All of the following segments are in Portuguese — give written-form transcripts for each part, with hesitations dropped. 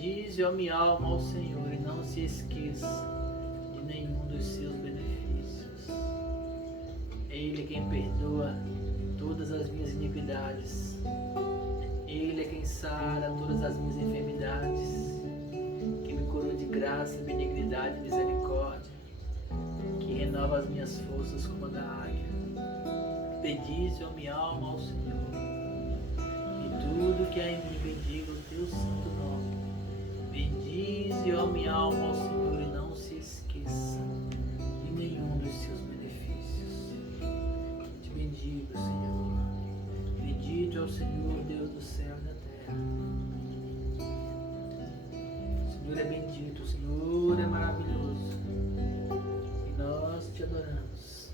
Bendize, ó minha alma, ao Senhor, e não se esqueça de nenhum dos seus benefícios. Ele é quem perdoa todas as minhas iniquidades. Ele é quem sara todas as minhas enfermidades, que me coroa de graça, benignidade e misericórdia, que renova as minhas forças como a da águia. Bendize, ó minha alma, ao Senhor, e tudo que há em mim bendiga o teu santo nome. Bendize, ó minha alma, ao Senhor, e não se esqueça de nenhum dos seus benefícios. Te bendigo, Senhor. Bendito é o Senhor, Deus do céu e da terra. O Senhor é bendito, o Senhor é maravilhoso. E nós te adoramos.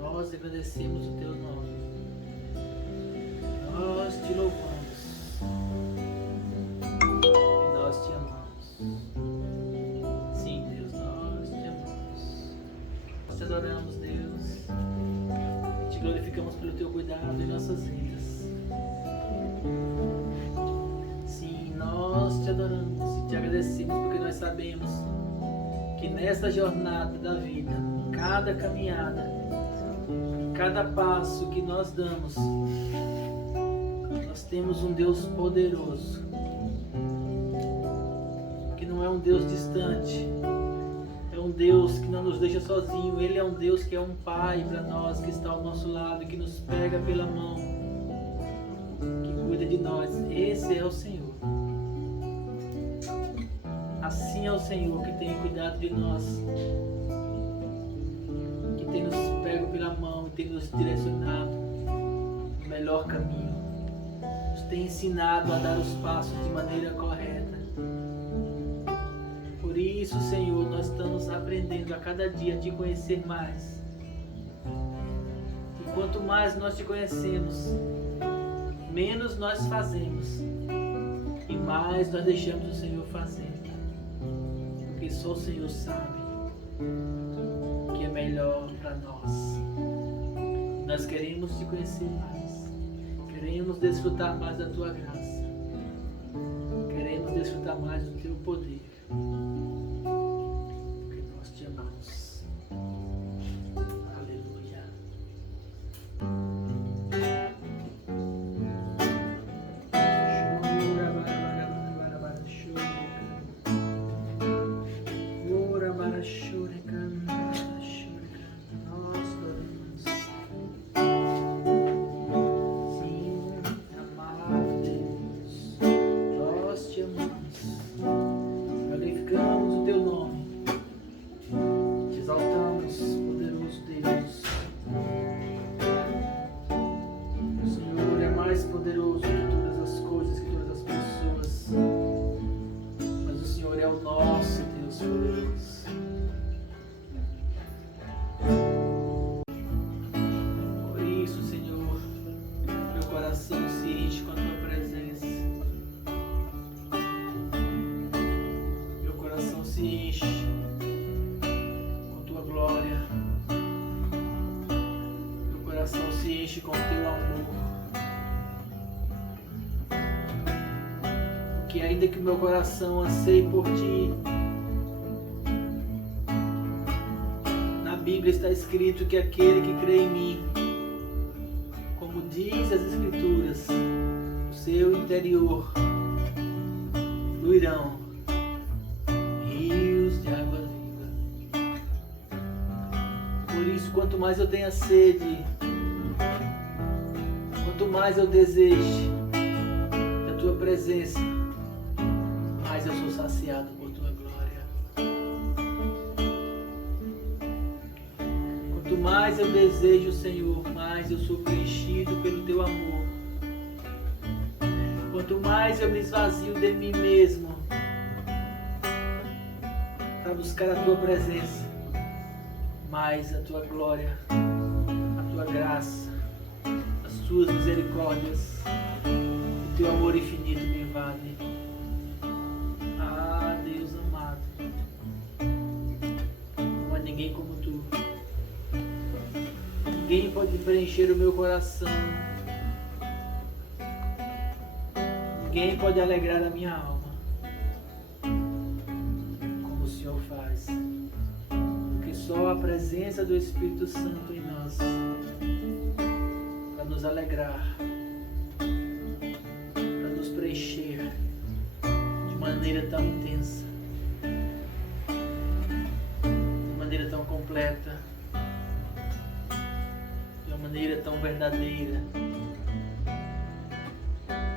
Nós agradecemos o teu nome. Nós te louvamos. E nós te amamos. Sim, Deus, nós te amamos. Nós te adoramos, Deus. Te glorificamos pelo teu cuidado em nossas vidas. Sim, nós te adoramos e te agradecemos porque nós sabemos que nesta jornada da vida, em cada caminhada, em cada passo que nós damos, nós temos um Deus poderoso, que não é um Deus distante, é um Deus que não nos deixa sozinho. Ele é um Deus que é um Pai para nós, que está ao nosso lado, que nos pega pela mão, que cuida de nós. Esse é o Senhor. Assim é o Senhor que tem cuidado de nós, que tem nos pego pela mão e tem nos direcionado no melhor caminho, nos tem ensinado a dar os passos de maneira correta. Por isso, Senhor, nós estamos aprendendo a cada dia a te conhecer mais. E quanto mais nós te conhecemos, menos nós fazemos e mais nós deixamos o Senhor fazer. Porque só o Senhor sabe o que é melhor para nós. Nós queremos te conhecer mais. Queremos desfrutar mais da tua graça. Queremos desfrutar mais do teu poder. Porque nós te amamos. Aleluia. Poderoso que todas as coisas, que todas as pessoas, mas o Senhor é o nosso Deus poderoso. Por isso, Senhor, meu coração se enche com a tua presença, meu coração se enche com tua glória, meu coração se enche com o teu amor. Que ainda que meu coração anseie por ti, na Bíblia está escrito que aquele que crê em mim, como diz as Escrituras, no seu interior fluirão rios de água viva. Por isso, quanto mais eu tenha sede, quanto mais eu deseje da tua presença, mais eu sou saciado por tua glória. Quanto mais eu desejo o Senhor, mais eu sou preenchido pelo teu amor. Quanto mais eu me esvazio de mim mesmo para buscar a tua presença, mais a tua glória, a tua graça, as tuas misericórdias, o teu amor infinito me invade. Deus amado, não há ninguém como tu. Ninguém pode preencher o meu coração. Ninguém pode alegrar a minha alma como o Senhor faz. Porque só a presença do Espírito Santo em nós para nos alegrar, para nos preencher de maneira tão intensa, de maneira tão completa, de uma maneira tão verdadeira,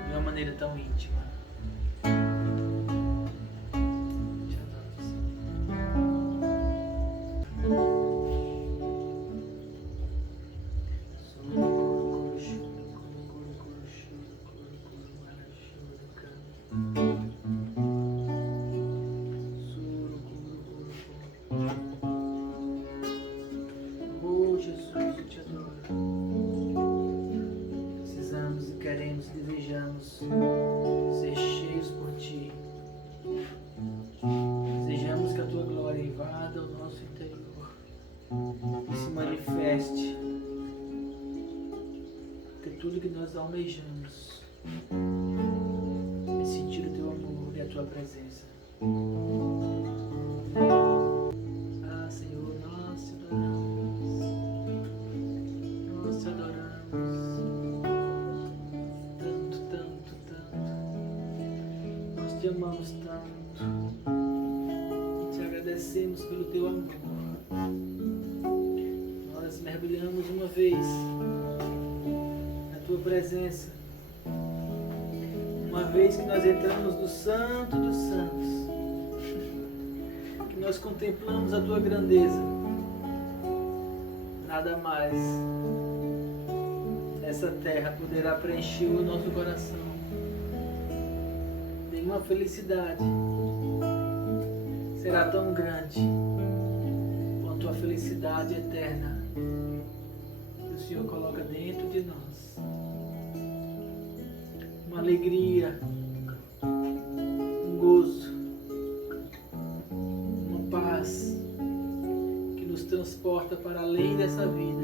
de uma maneira tão íntima. Te adoro, Oh Jesus, eu te adoro. Precisamos e queremos, desejamos ser cheios por Ti. Desejamos que a Tua glória invada o nosso interior e se manifeste. Porque tudo que nós almejamos é sentir o Teu amor e a Tua presença. Ah, Senhor, nós te adoramos. Nós te adoramos. Tanto, tanto, tanto. Nós te amamos tanto. E te agradecemos pelo Teu amor. Nós mergulhamos uma vez na Tua presença. Uma vez que nós entramos no Santo dos Santos, que nós contemplamos a Tua grandeza, nada mais nessa terra poderá preencher o nosso coração. Nenhuma felicidade será tão grande quanto a felicidade eterna que o Senhor coloca dentro de nós. Uma alegria, um gozo, uma paz que nos transporta para além dessa vida,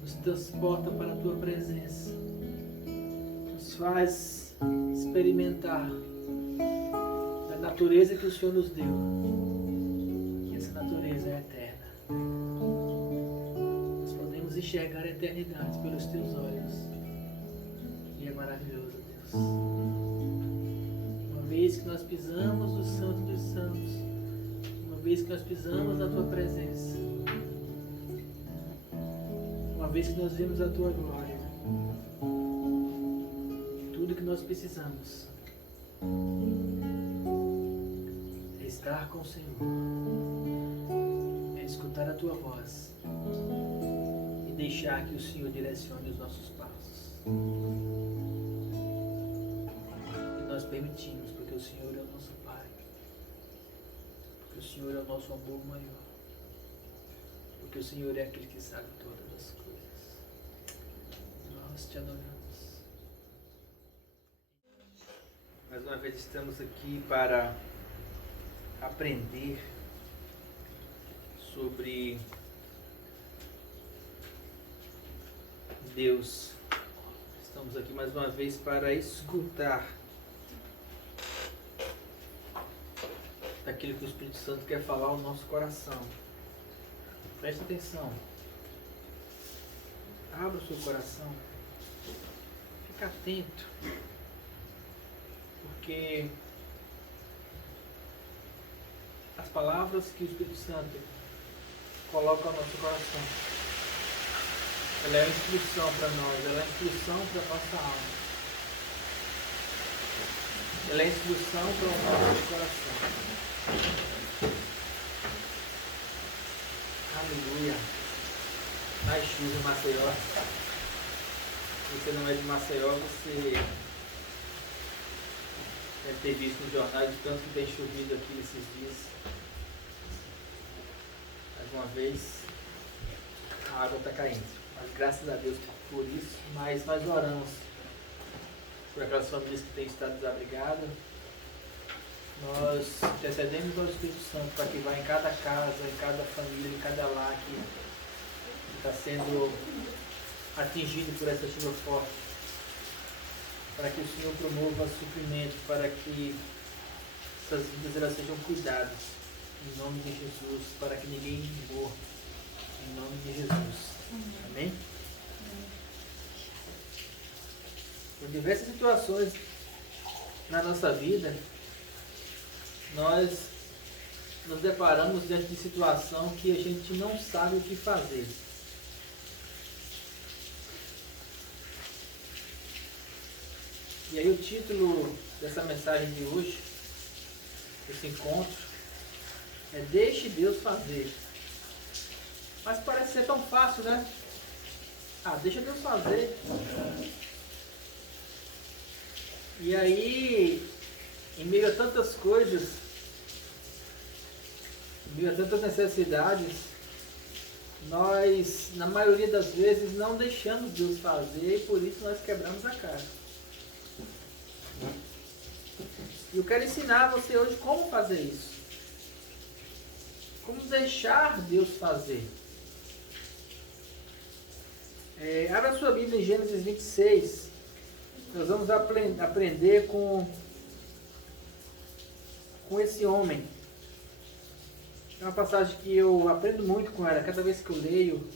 nos transporta para a Tua presença, nos faz experimentar da natureza que o Senhor nos deu, e essa natureza é eterna. Nós podemos enxergar a eternidade pelos Teus olhos. E é maravilhoso, Deus. Uma vez que nós pisamos no Santo dos Santos, uma vez que nós pisamos na Tua presença, uma vez que nós vemos a Tua glória, tudo que nós precisamos é estar com o Senhor, é escutar a Tua voz e deixar que o Senhor direcione os nossos passos. E nós permitimos, porque o Senhor é o nosso Pai, porque o Senhor é o nosso amor maior, porque o Senhor é aquele que sabe todas as coisas. Nós te adoramos. Mais uma vez estamos aqui para aprender sobre Deus. Estamos aqui mais uma vez para escutar daquilo que o Espírito Santo quer falar ao nosso coração. Preste atenção. Abra o seu coração. Fique atento. Porque as palavras que o Espírito Santo coloca ao nosso coração, ela é a instrução para nós, ela é a instrução para a nossa alma. Ela é a instrução para o nosso coração. Aleluia. Mais chuva em Maceió. Se você não é de Maceió, você deve ter visto nos jornais de tanto que tem chovido aqui esses dias. Mais uma vez, a água está caindo. Mas graças a Deus por isso. Mas nós oramos por aquelas famílias que têm estado desabrigadas. Nós intercedemos ao Espírito Santo para que vá em cada casa, em cada família, em cada lar que está sendo atingido por essa chuva forte. para que o Senhor promova suprimento, para que essas vidas elas sejam cuidadas, em nome de Jesus, para que ninguém morra, em nome de Jesus. Amém? Por diversas situações na nossa vida, nós nos deparamos diante de situação que a gente não sabe o que fazer. E aí o título dessa mensagem de hoje, desse encontro, é Deixe Deus fazer. Mas parece ser tão fácil, né? Deixa Deus fazer. E aí, em meio a tantas coisas, em meio a tantas necessidades, nós, na maioria das vezes, não deixamos Deus fazer e por isso nós quebramos a cara. E eu quero ensinar você hoje como fazer isso. Como deixar Deus fazer. Abra sua Bíblia em Gênesis 26. Nós vamos aprender com esse homem. É uma passagem que eu aprendo muito com ela. Cada vez que eu leio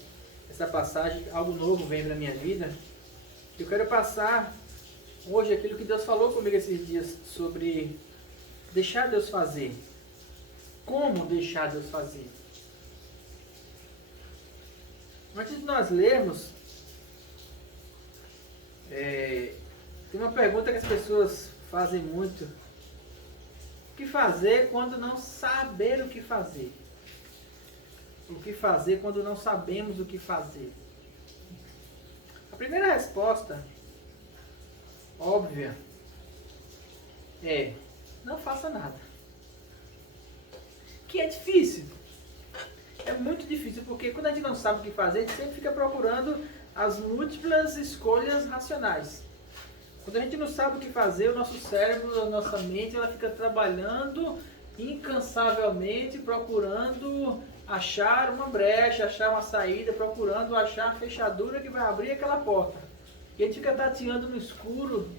essa passagem, algo novo vem na minha vida. Eu quero passar hoje aquilo que Deus falou comigo esses dias sobre deixar Deus fazer. Como deixar Deus fazer? Antes de nós lermos, tem uma pergunta que as pessoas fazem muito. O que fazer quando não saber o que fazer? O que fazer quando não sabemos o que fazer? A primeira resposta óbvia é: não faça nada. Que é difícil. É muito difícil, porque quando a gente não sabe o que fazer, a gente sempre fica procurando as múltiplas escolhas racionais. Quando a gente não sabe o que fazer, o nosso cérebro, a nossa mente, ela fica trabalhando incansavelmente, procurando achar uma brecha, achar uma saída, procurando achar a fechadura que vai abrir aquela porta. E a gente fica tateando no escuro.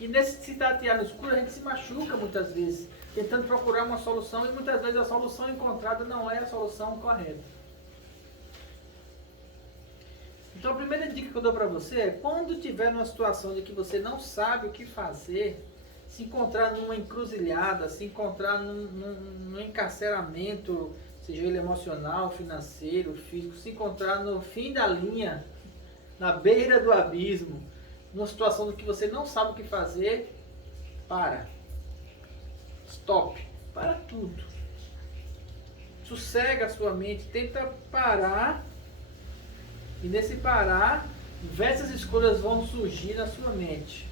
E nesse se tatear no escuro, a gente se machuca muitas vezes, tentando procurar uma solução, e muitas vezes a solução encontrada não é a solução correta. Então a primeira dica que eu dou para você é: quando tiver numa situação de que você não sabe o que fazer, se encontrar numa encruzilhada, se encontrar num encarceramento, seja ele emocional, financeiro, físico, se encontrar no fim da linha, na beira do abismo, numa situação em que você não sabe o que fazer, para. Stop. Para tudo. Sossega a sua mente, tenta parar. E nesse parar, diversas escolhas vão surgir na sua mente.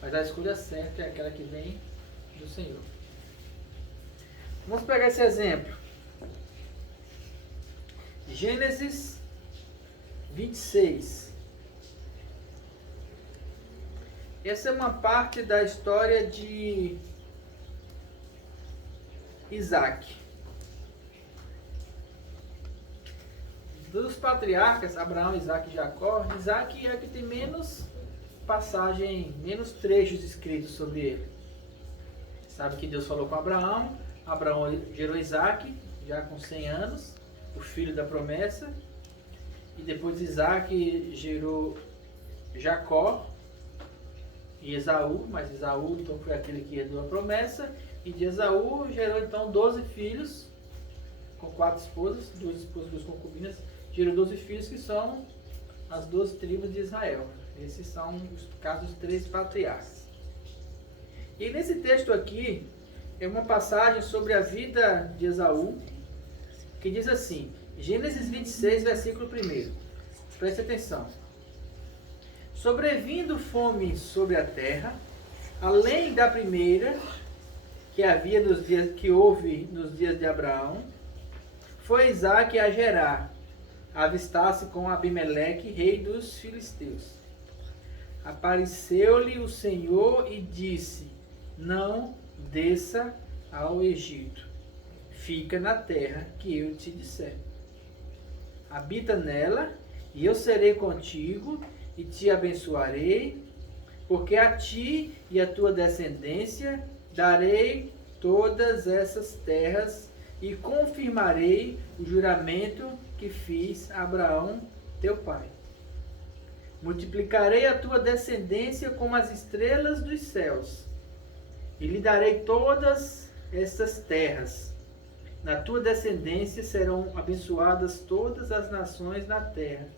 Mas a escolha certa é aquela que vem do Senhor. Vamos pegar esse exemplo. Gênesis 26. Essa é uma parte da história de Isaac. Dos patriarcas, Abraão, Isaac e Jacó, Isaac é o que tem menos passagem, menos trechos escritos sobre ele. Sabe que Deus falou com Abraão, Abraão gerou Isaac, já com 100 anos, o filho da promessa, e depois Isaac gerou Jacó e Esaú, mas Esaú então foi aquele que herdou a promessa, e de Esaú gerou então 12 filhos, com 4 esposas, 2 esposas e 2 concubinas, gerou 12 filhos que são as 12 tribos de Israel. Esses são os casos dos 3 patriarcas. E nesse texto aqui, é uma passagem sobre a vida de Esaú, que diz assim, Gênesis 26, versículo 1. Preste atenção. Sobrevindo fome sobre a terra, além da primeira que houve nos dias de Abraão, foi Isaac a Gerar, avistar-se com Abimeleque, rei dos filisteus. Apareceu-lhe o Senhor e disse: não desça ao Egito, fica na terra que eu te disser. Habita nela, e eu serei contigo, e te abençoarei, porque a ti e a tua descendência darei todas essas terras e confirmarei o juramento que fiz a Abraão, teu pai. Multiplicarei a tua descendência como as estrelas dos céus, e lhe darei todas estas terras. Na tua descendência serão abençoadas todas as nações na terra.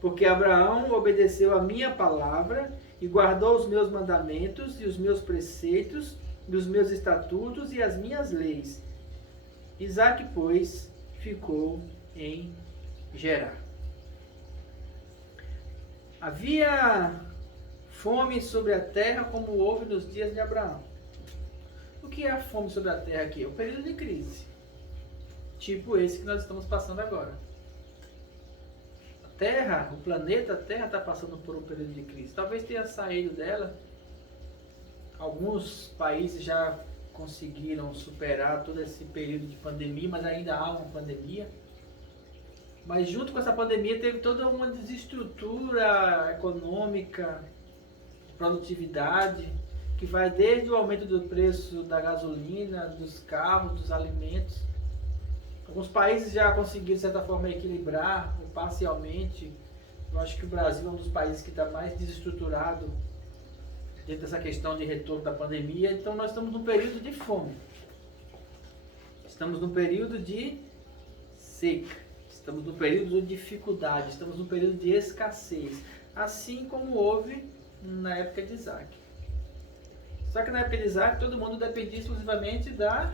Porque Abraão obedeceu a minha palavra e guardou os meus mandamentos e os meus preceitos e os meus estatutos e as minhas leis. Isaque, pois, ficou em Gerar. Havia fome sobre a terra como houve nos dias de Abraão. O que é a fome sobre a terra aqui? É o período de crise. Tipo esse que nós estamos passando agora. A Terra, o planeta Terra está passando por um período de crise. Talvez tenha saído dela. Alguns países já conseguiram superar todo esse período de pandemia, mas ainda há uma pandemia. Mas junto com essa pandemia teve toda uma desestrutura econômica, produtividade, que vai desde o aumento do preço da gasolina, dos carros, dos alimentos. Alguns países já conseguiram, de certa forma, equilibrar, ou parcialmente. Eu acho que o Brasil é um dos países que está mais desestruturado dentro dessa questão de retorno da pandemia. Então nós estamos num período de fome. Estamos num período de seca. Estamos num período de dificuldade. Estamos num período de escassez. Assim como houve na época de Isaac. Só que na época de Isaac todo mundo dependia exclusivamente da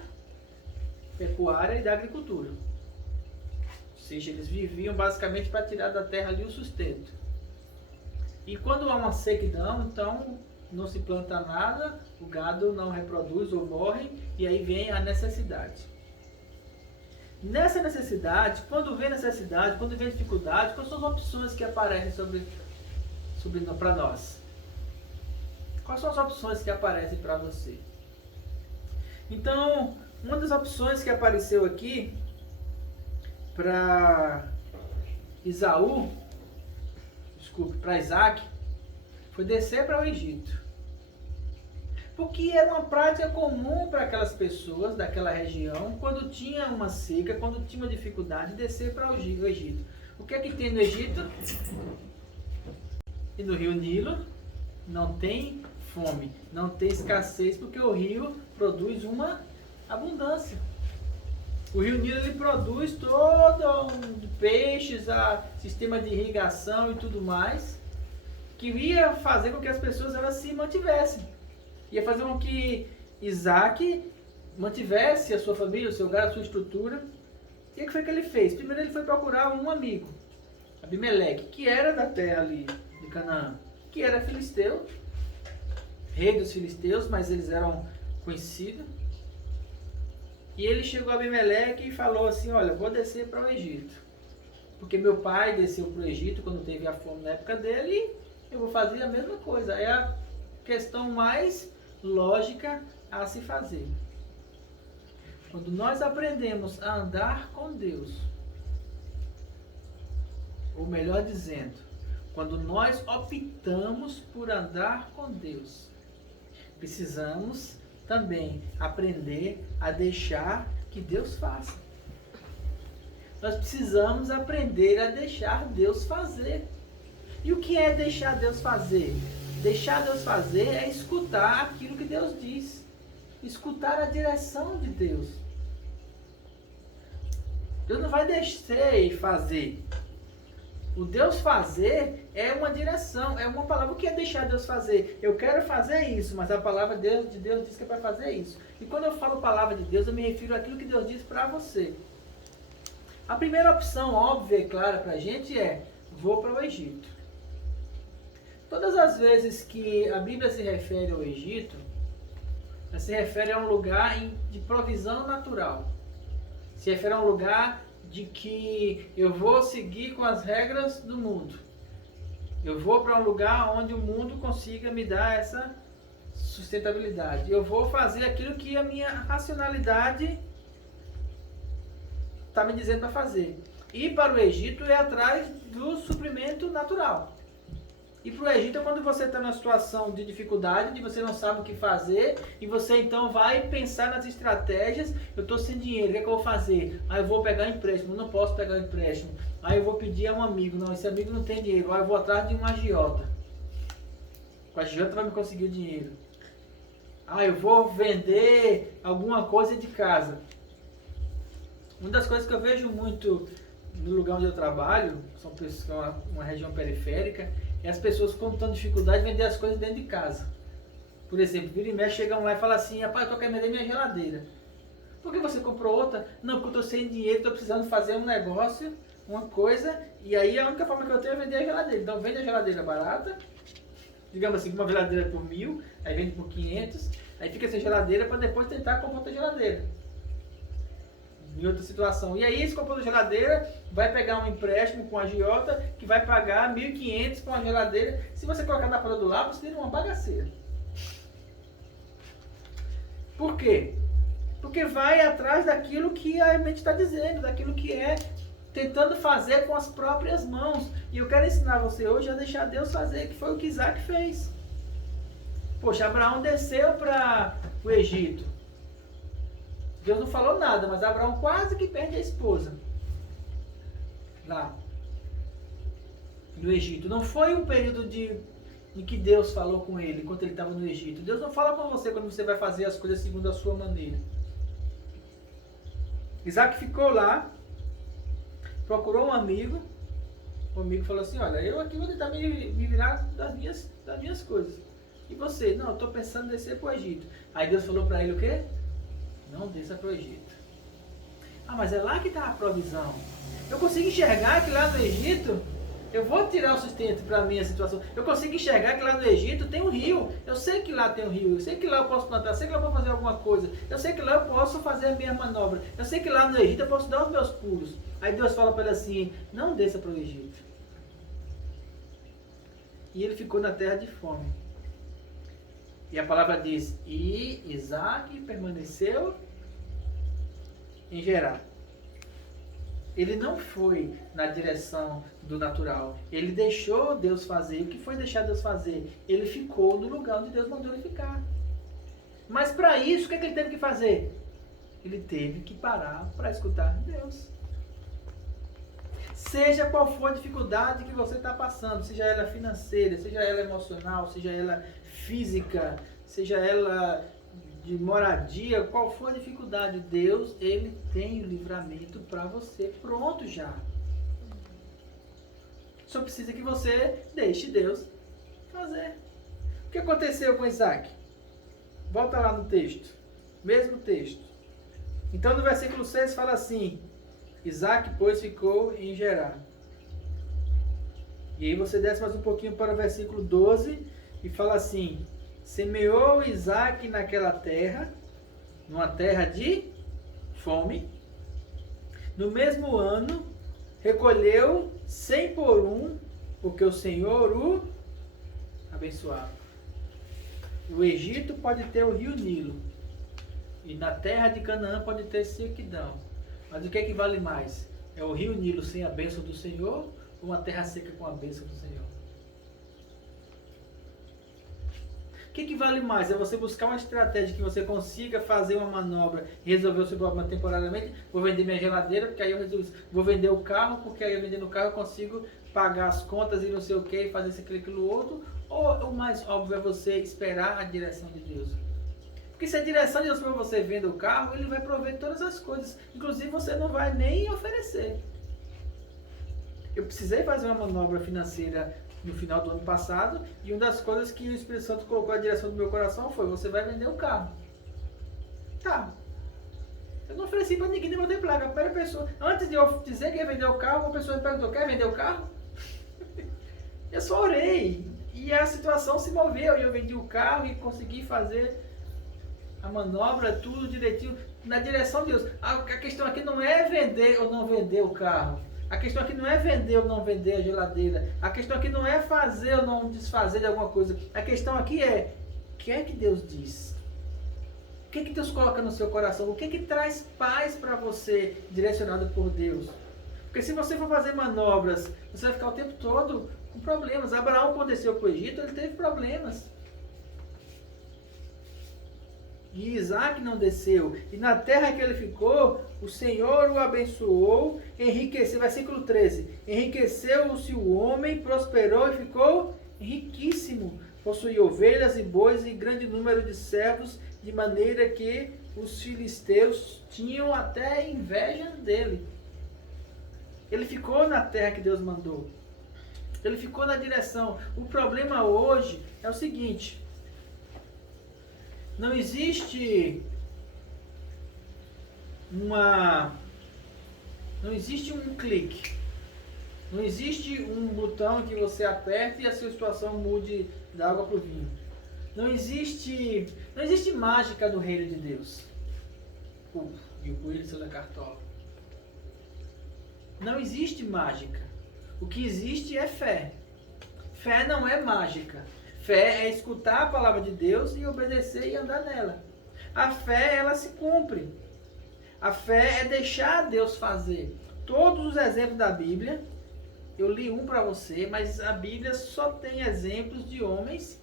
pecuária e da agricultura. Ou seja, eles viviam basicamente para tirar da terra ali o sustento. E quando há uma sequidão, então não se planta nada, o gado não reproduz ou morre, e aí vem a necessidade. Nessa necessidade, quando vem necessidade, quando vem dificuldade, quais são as opções que aparecem para nós? Quais são as opções que aparecem para você? Então, uma das opções que apareceu aqui para Isaac, foi descer para o Egito. Porque era uma prática comum para aquelas pessoas daquela região, quando tinha uma seca, quando tinha uma dificuldade, descer para o Egito. O que é que tem no Egito? E no rio Nilo não tem fome, não tem escassez, porque o rio produz uma abundância. O rio Nilo ele produz todo peixes, sistema de irrigação e tudo mais, que ia fazer com que as pessoas elas se mantivessem. Ia fazer com que Isaac mantivesse a sua família, o seu gado, a sua estrutura. E o que foi que ele fez? Primeiro ele foi procurar um amigo, Abimeleque, que era da terra ali de Canaã, que era filisteu, rei dos filisteus, mas eles eram conhecidos. E ele chegou a Abimeleque e falou assim: olha, vou descer para o Egito, porque meu pai desceu para o Egito quando teve a fome na época dele, e eu vou fazer a mesma coisa. É a questão mais lógica a se fazer. Quando nós aprendemos a andar com Deus, ou melhor dizendo, quando nós optamos por andar com Deus, precisamos também aprender a deixar que Deus faça. Nós precisamos aprender a deixar Deus fazer. E o que é deixar Deus fazer? Deixar Deus fazer é escutar aquilo que Deus diz. Escutar a direção de Deus. Deus não vai deixar e fazer. O Deus fazer é uma direção, é uma palavra. O que é deixar Deus fazer? Eu quero fazer isso, mas a palavra de Deus diz que é para fazer isso. E quando eu falo palavra de Deus, eu me refiro àquilo que Deus diz para você. A primeira opção óbvia e clara para a gente é: vou para o Egito. Todas as vezes que a Bíblia se refere ao Egito, ela se refere a um lugar de provisão natural. Se refere a um lugar de que eu vou seguir com as regras do mundo. Eu vou para um lugar onde o mundo consiga me dar essa sustentabilidade. Eu vou fazer aquilo que a minha racionalidade está me dizendo para fazer. Ir para o Egito é atrás do suprimento natural. Ir para o Egito é quando você está numa situação de dificuldade, onde você não sabe o que fazer, e você então vai pensar nas estratégias. Eu estou sem dinheiro, o que é que eu vou fazer? Eu vou pegar empréstimo, não posso pegar empréstimo. Eu vou pedir a um amigo, não, esse amigo não tem dinheiro. Eu vou atrás de um agiota. O agiota vai me conseguir o dinheiro. Eu vou vender alguma coisa de casa. Uma das coisas que eu vejo muito no lugar onde eu trabalho, são pessoas, uma região periférica, é as pessoas quando estão em dificuldade de vender as coisas dentro de casa. Por exemplo, vira e mexe, chegam lá e falam assim: rapaz, eu tô querendo vender minha geladeira. Por que você comprou outra? Não, porque eu estou sem dinheiro, estou precisando fazer um negócio, uma coisa, e aí a única forma que eu tenho é vender a geladeira. Então vende a geladeira barata, digamos assim, uma geladeira por 1.000, aí vende por 500, aí fica sem geladeira para depois tentar comprar outra geladeira. Em outra situação. E aí, esse comprou a geladeira, vai pegar um empréstimo com a agiota, que vai pagar 1.500 com a geladeira. Se você colocar na ponta do lápis, vira uma bagaceira. Por quê? Porque vai atrás daquilo que a mente está dizendo, daquilo que é tentando fazer com as próprias mãos. E eu quero ensinar você hoje a deixar Deus fazer, que foi o que Isaac fez. Poxa, Abraão desceu para o Egito. Deus não falou nada, mas Abraão quase que perde a esposa. Lá. No Egito. Não foi um período em que Deus falou com ele, enquanto ele estava no Egito. Deus não fala com você quando você vai fazer as coisas segundo a sua maneira. Isaac ficou lá, procurou um amigo. O amigo falou assim: olha, eu aqui vou tentar me virar das minhas coisas. E você? Não, eu estou pensando em descer para o Egito. Aí Deus falou para ele o quê? Não desça para o Egito. Mas é lá que está a provisão. Eu consigo enxergar que lá no Egito, eu vou tirar o sustento para a minha situação. Eu consigo enxergar que lá no Egito tem um rio. Eu sei que lá tem um rio. Eu sei que lá eu posso plantar. Eu sei que lá eu posso fazer alguma coisa. Eu sei que lá eu posso fazer a minha manobra. Eu sei que lá no Egito eu posso dar os meus pulos. Aí Deus fala para ele assim: não desça para o Egito. E ele ficou na terra de fome. E a palavra diz: e Isaac permaneceu em Gerar. Ele não foi na direção do natural. Ele deixou Deus fazer. O que foi deixar Deus fazer? Ele ficou no lugar onde Deus mandou ele ficar. Mas para isso, o que ele teve que fazer? Ele teve que parar para escutar Deus. Seja qual for a dificuldade que você está passando, seja ela financeira, seja ela emocional, seja ela física, seja ela de moradia, qual for a dificuldade, Deus, Ele tem o livramento para você pronto já. Só precisa que você deixe Deus fazer. O que aconteceu com Isaac? Volta lá no texto, mesmo texto. Então no versículo 6 fala assim: Isaac, pois, ficou em Gerar. E aí você desce mais um pouquinho para o versículo 12 e fala assim: semeou Isaac naquela terra, numa terra de fome. No mesmo ano, recolheu 100 por um, porque o Senhor o abençoava. O Egito pode ter o rio Nilo, e na terra de Canaã pode ter sequidão. Mas o que é que vale mais? É o rio Nilo sem a bênção do Senhor, ou uma terra seca com a bênção do Senhor? O que vale mais? É você buscar uma estratégia que você consiga fazer uma manobra e resolver o seu problema temporariamente. Vou vender minha geladeira, porque aí eu resolvo isso. Vou vender o carro, porque aí eu vendendo o carro eu consigo pagar as contas e não sei o que, fazer isso, aquilo, outro. Ou o mais óbvio é você esperar a direção de Deus. Porque se a direção de Deus para você vender o carro, Ele vai prover todas as coisas. Inclusive você não vai nem oferecer. Eu precisei fazer uma manobra financeira no final do ano passado, e uma das coisas que o Espírito Santo colocou a direção do meu coração foi: você vai vender o carro. Tá. Eu não ofereci para ninguém, nem botei placa. A primeira pessoa, antes de eu dizer que ia vender o carro, uma pessoa me perguntou: quer vender o carro? Eu só orei, e a situação se moveu, e eu vendi o carro e consegui fazer a manobra, tudo direitinho, na direção de Deus. A questão aqui não é vender ou não vender o carro. A questão aqui não é vender ou não vender a geladeira. A questão aqui não é fazer ou não desfazer de alguma coisa. A questão aqui é: o que é que Deus diz? O que é que Deus coloca no seu coração? O que é que traz paz para você, direcionado por Deus? Porque se você for fazer manobras, você vai ficar o tempo todo com problemas. Abraão, quando desceu para o Egito, ele teve problemas. E Isaac não desceu. E na terra que ele ficou, o Senhor o abençoou, enriqueceu. Versículo 13. Enriqueceu-se o homem, prosperou e ficou riquíssimo. Possuía ovelhas e bois e grande número de servos, de maneira que os filisteus tinham até inveja dele. Ele ficou na terra que Deus mandou. Ele ficou na direção. O problema hoje é o seguinte: não existe um clique. Não existe um botão que você aperta e a sua situação mude da água para o vinho. Não existe mágica no reino de Deus. E o coelho saiu da cartola. Não existe mágica. O que existe é fé. Fé não é mágica. Fé é escutar a palavra de Deus e obedecer e andar nela. A fé, ela se cumpre. A fé é deixar Deus fazer. Todos os exemplos da Bíblia, eu li um para você, mas a Bíblia só tem exemplos de homens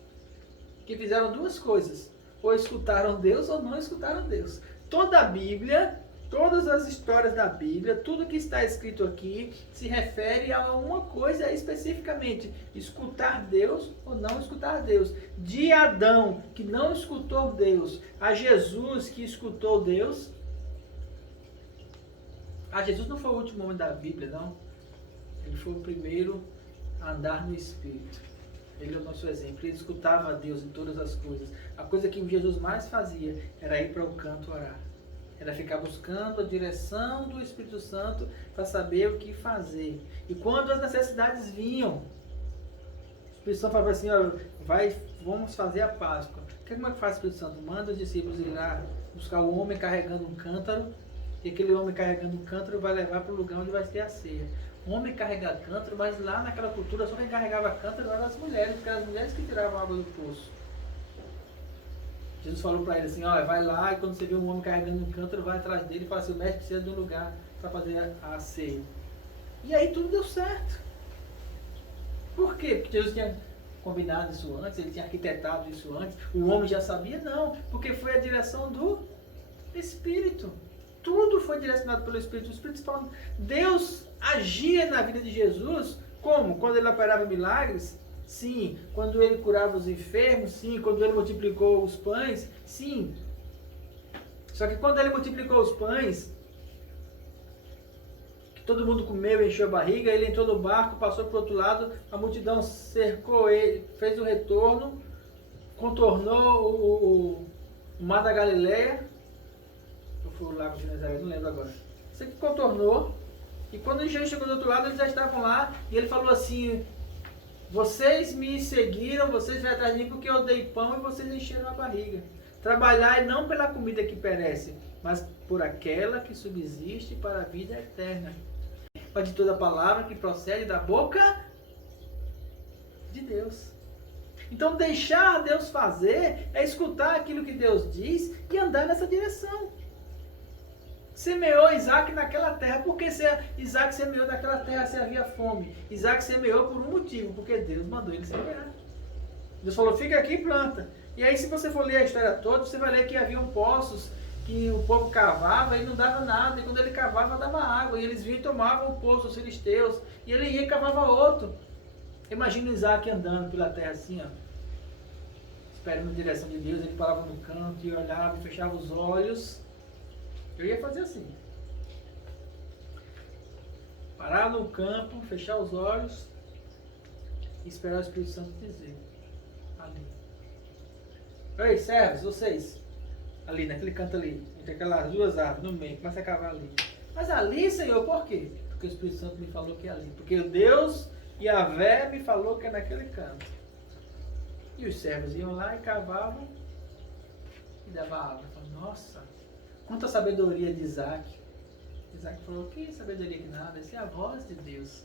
que fizeram duas coisas. Ou escutaram Deus ou não escutaram Deus. Toda a Bíblia, todas as histórias da Bíblia, tudo que está escrito aqui se refere a uma coisa especificamente: escutar Deus ou não escutar Deus. De Adão, que não escutou Deus, a Jesus, que escutou Deus. Jesus não foi o último homem da Bíblia, não. Ele foi o primeiro a andar no Espírito. Ele é o nosso exemplo. Ele escutava a Deus em todas as coisas. A coisa que Jesus mais fazia era ir para o canto orar. Era ficar buscando a direção do Espírito Santo para saber o que fazer. E quando as necessidades vinham, o Espírito Santo falava assim: olha, vamos fazer a Páscoa. Como é que faz o Espírito Santo? Manda os discípulos ir lá buscar o homem carregando um cântaro. E aquele homem carregando um cântaro vai levar para o lugar onde vai ter a ceia. O homem carrega cântaro, mas lá naquela cultura só quem carregava cântaro eram as mulheres, porque eram as mulheres que tiravam a água do poço. Jesus falou para ele assim: olha, vai lá e quando você vê um homem carregando um cântaro, vai atrás dele e fala assim: o mestre precisa de um lugar para fazer a ceia. E aí tudo deu certo. Por quê? Porque Jesus tinha combinado isso antes, ele tinha arquitetado isso antes, o homem já sabia? Não, porque foi a direção do Espírito. Tudo foi direcionado pelo Espírito. O Espírito falando, Deus agia na vida de Jesus, como? Quando ele operava milagres? Sim. Quando ele curava os enfermos? Sim. Quando ele multiplicou os pães? Sim. Só que quando ele multiplicou os pães, que todo mundo comeu e encheu a barriga, ele entrou no barco, passou para o outro lado, a multidão cercou ele, fez o retorno, contornou o mar da Galileia, o Lago de Nazaré, não lembro agora. Isso aqui contornou, e quando Jesus chegou do outro lado, eles já estavam lá, e ele falou assim: vocês me seguiram, vocês vieram atrás de mim porque eu dei pão e vocês encheram a barriga. Trabalhai não pela comida que perece, mas por aquela que subsiste para a vida eterna. Mas de toda palavra que procede da boca de Deus. Então deixar Deus fazer é escutar aquilo que Deus diz e andar nessa direção. Semeou Isaac naquela terra. Por que Isaac semeou naquela terra se havia fome? Isaac semeou por um motivo, porque Deus mandou ele semear. Deus falou: fica aqui e planta. E aí, se você for ler a história toda, você vai ler que haviam poços que o povo cavava e não dava nada. E quando ele cavava, dava água. E eles vinham e tomavam o poço, os filisteus. E ele ia e cavava outro. Imagina Isaac andando pela terra assim, ó, esperando a direção de Deus. Ele parava no canto e olhava e fechava os olhos. Eu ia fazer assim. Parar no campo, fechar os olhos e esperar o Espírito Santo dizer. Ali. Ei, servos, vocês. Ali, naquele canto ali. Entre aquelas duas árvores, no meio. Começa a cavar ali. Mas ali, Senhor, por quê? Porque o Espírito Santo me falou que é ali. Porque o Deus Yahvé me falou que é naquele canto. E os servos iam lá e cavavam e davam água. Nossa, quanta sabedoria de Isaac. Isaac falou: que sabedoria que nada, essa é a voz de Deus.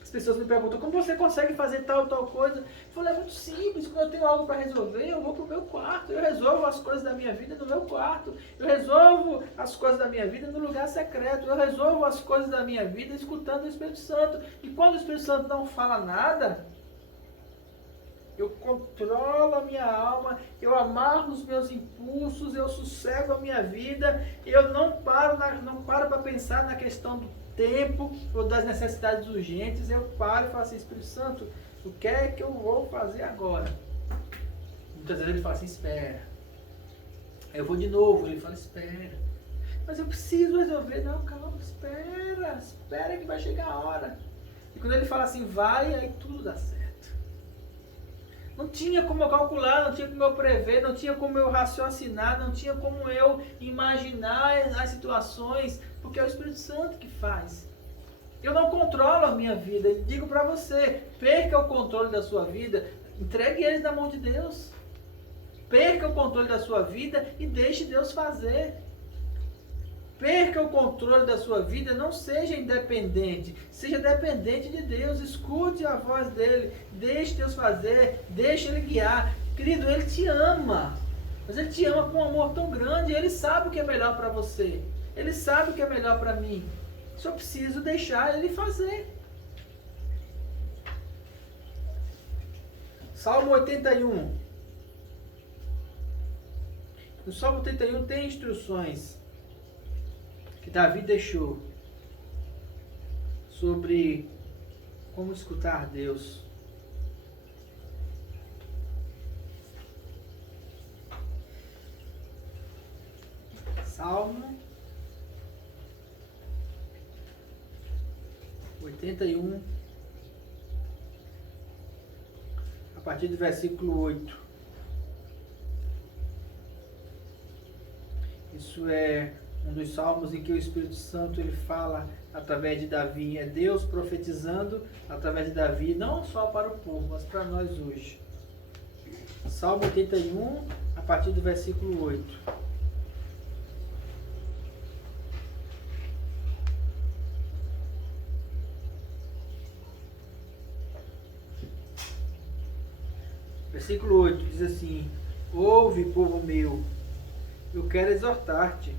As pessoas me perguntam, como você consegue fazer tal coisa? Eu falo, é muito simples, quando eu tenho algo para resolver, eu vou para o meu quarto, eu resolvo as coisas da minha vida no meu quarto, eu resolvo as coisas da minha vida no lugar secreto, eu resolvo as coisas da minha vida escutando o Espírito Santo. E quando o Espírito Santo não fala nada, eu controlo a minha alma, eu amarro os meus impulsos, eu sossego a minha vida, eu não paro para pensar na questão do tempo ou das necessidades urgentes, eu paro e falo assim, Espírito Santo, o que é que eu vou fazer agora? Muitas vezes ele fala assim, espera. Eu vou de novo, ele fala, espera. Mas eu preciso resolver, não, calma, espera que vai chegar a hora. E quando ele fala assim, vai, aí tudo dá certo. Não tinha como eu calcular, não tinha como eu prever, não tinha como eu raciocinar, não tinha como eu imaginar as situações, porque é o Espírito Santo que faz. Eu não controlo a minha vida. E digo para você, perca o controle da sua vida, entregue eles na mão de Deus. Perca o controle da sua vida e deixe Deus fazer. Perca o controle da sua vida, não seja independente, seja dependente de Deus, escute a voz dele, deixe Deus fazer, deixe ele guiar. Querido, ele te ama, mas ele te ama com um amor tão grande, ele sabe o que é melhor para você, ele sabe o que é melhor para mim, só preciso deixar ele fazer. Salmo 81. No Salmo 81 tem instruções que Davi deixou sobre como escutar Deus. Salmo 81, a partir do versículo 8. Isso é um dos salmos em que o Espírito Santo ele fala através de Davi. É Deus profetizando através de Davi, não só para o povo, mas para nós hoje. Salmo 81, a partir do versículo 8. Versículo 8 diz assim: ouve, povo meu, eu quero exortar-te.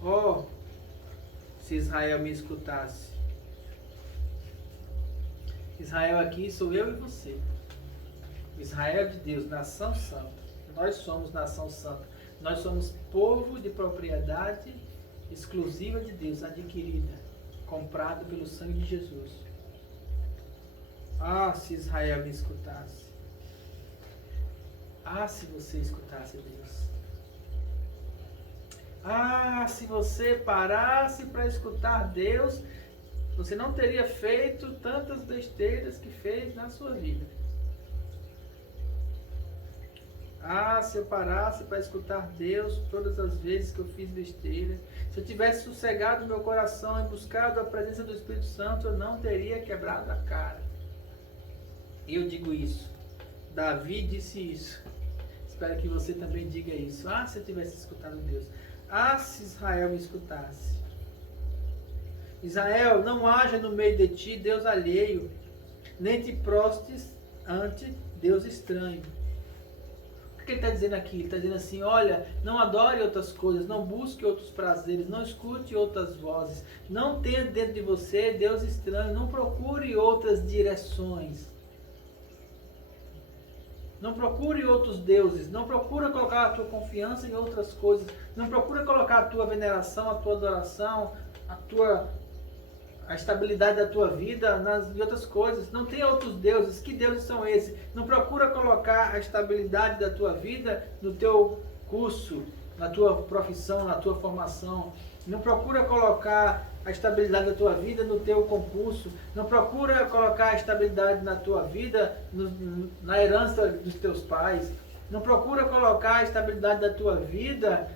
Oh, se Israel me escutasse. Israel aqui sou eu e você. Israel de Deus, nação santa. Nós somos nação santa. Nós somos povo de propriedade exclusiva de Deus, adquirida, comprado pelo sangue de Jesus. Ah, se Israel me escutasse. Ah, se você escutasse Deus. Ah, se você parasse para escutar Deus, você não teria feito tantas besteiras que fez na sua vida. Ah, se eu parasse para escutar Deus todas as vezes que eu fiz besteira, se eu tivesse sossegado meu coração e buscado a presença do Espírito Santo, eu não teria quebrado a cara. Eu digo isso. Davi disse isso. Espero que você também diga isso. Ah, se eu tivesse escutado Deus. Ah, se Israel me escutasse. Israel, não haja no meio de ti Deus alheio, nem te prostes ante Deus estranho. O que ele está dizendo aqui? Ele está dizendo assim, olha, não adore outras coisas, não busque outros prazeres, não escute outras vozes, não tenha dentro de você Deus estranho, não procure outras direções. Não procure outros deuses, não procure colocar a tua confiança em outras coisas, não procure colocar a tua veneração, a tua adoração, a estabilidade da tua vida em outras coisas. Não tenha outros deuses. Que deuses são esses? Não procura colocar a estabilidade da tua vida no teu curso, na tua profissão, na tua formação. Não procura colocar a estabilidade da tua vida no teu concurso. Não procura colocar a estabilidade na tua vida na herança dos teus pais. Não procura colocar a estabilidade da tua vida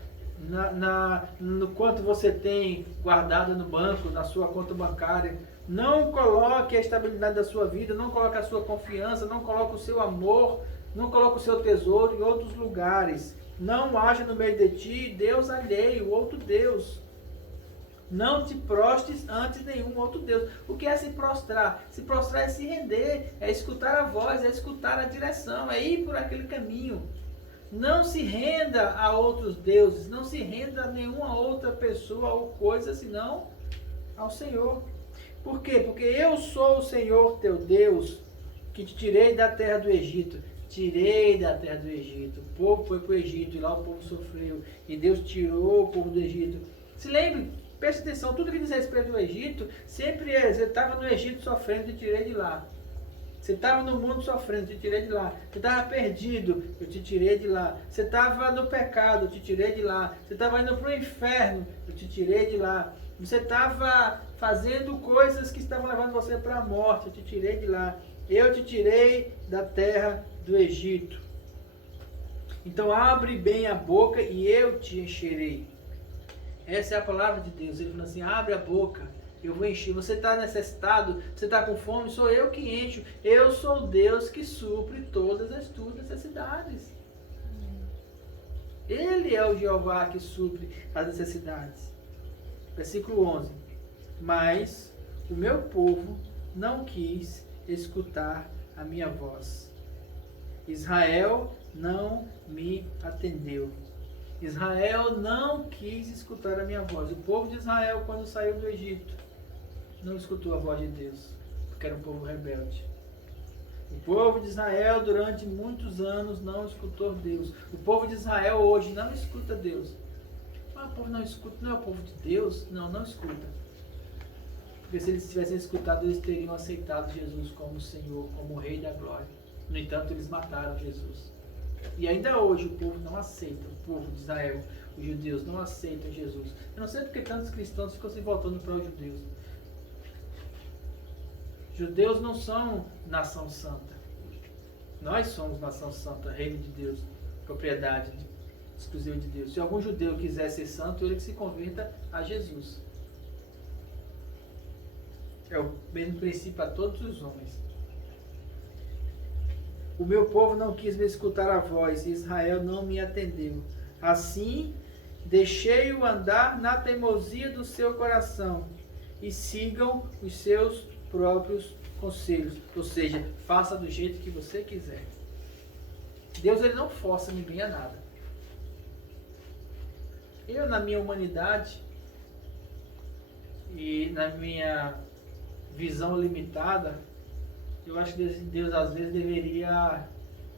no quanto você tem guardado no banco, na sua conta bancária. Não coloque a estabilidade da sua vida, não coloque a sua confiança, não coloque o seu amor, não coloque o seu tesouro em outros lugares. Não haja no meio de ti Deus alheio, outro Deus. Não te prostes ante nenhum outro Deus. O que é se prostrar? Se prostrar é se render, é escutar a voz, é escutar a direção, é ir por aquele caminho. Não se renda a outros deuses, não se renda a nenhuma outra pessoa ou coisa, senão ao Senhor. Por quê? Porque eu sou o Senhor teu Deus, que te tirei da terra do Egito. Tirei da terra do Egito. O povo foi para o Egito e lá o povo sofreu. E Deus tirou o povo do Egito. Se lembre, preste atenção, tudo que diz respeito ao Egito, sempre é, você estava no Egito sofrendo, eu te tirei de lá. Você estava no mundo sofrendo, eu te tirei de lá. Você estava perdido, eu te tirei de lá. Você estava no pecado, eu te tirei de lá. Você estava indo para o inferno, eu te tirei de lá. Você estava fazendo coisas que estavam levando você para a morte, eu te tirei de lá. Eu te tirei da terra do Egito. Então abre bem a boca e eu te encherei. Essa é a palavra de Deus. Ele fala assim, abre a boca, eu vou encher. Você está necessitado, você está com fome, sou eu que encho. Eu sou Deus que supre todas as tuas necessidades. Ele é o Jeová que supre as necessidades. Versículo 11. Mas o meu povo não quis escutar a minha voz. Israel não me atendeu. Israel não quis escutar a minha voz. O povo de Israel, quando saiu do Egito, não escutou a voz de Deus, porque era um povo rebelde. O povo de Israel, durante muitos anos, não escutou Deus. O povo de Israel, hoje, não escuta Deus. Mas o povo não escuta, não é o povo de Deus? Não, não escuta. Porque se eles tivessem escutado, eles teriam aceitado Jesus como Senhor, como Rei da Glória. No entanto, eles mataram Jesus. E ainda hoje o povo não aceita, o povo de Israel, os judeus não aceitam Jesus. Eu não sei porque tantos cristãos ficam se voltando para os judeus. Judeus não são nação santa. Nós somos nação santa, reino de Deus, propriedade exclusiva de Deus. Se algum judeu quiser ser santo, ele que se converta a Jesus. É o mesmo princípio a todos os homens. O meu povo não quis me escutar a voz, e Israel não me atendeu. Assim, deixei-o andar na teimosia do seu coração, e sigam os seus próprios conselhos. Ou seja, faça do jeito que você quiser. Deus ele não força ninguém a nada. Eu, na minha humanidade, e na minha visão limitada, eu acho que Deus às vezes deveria,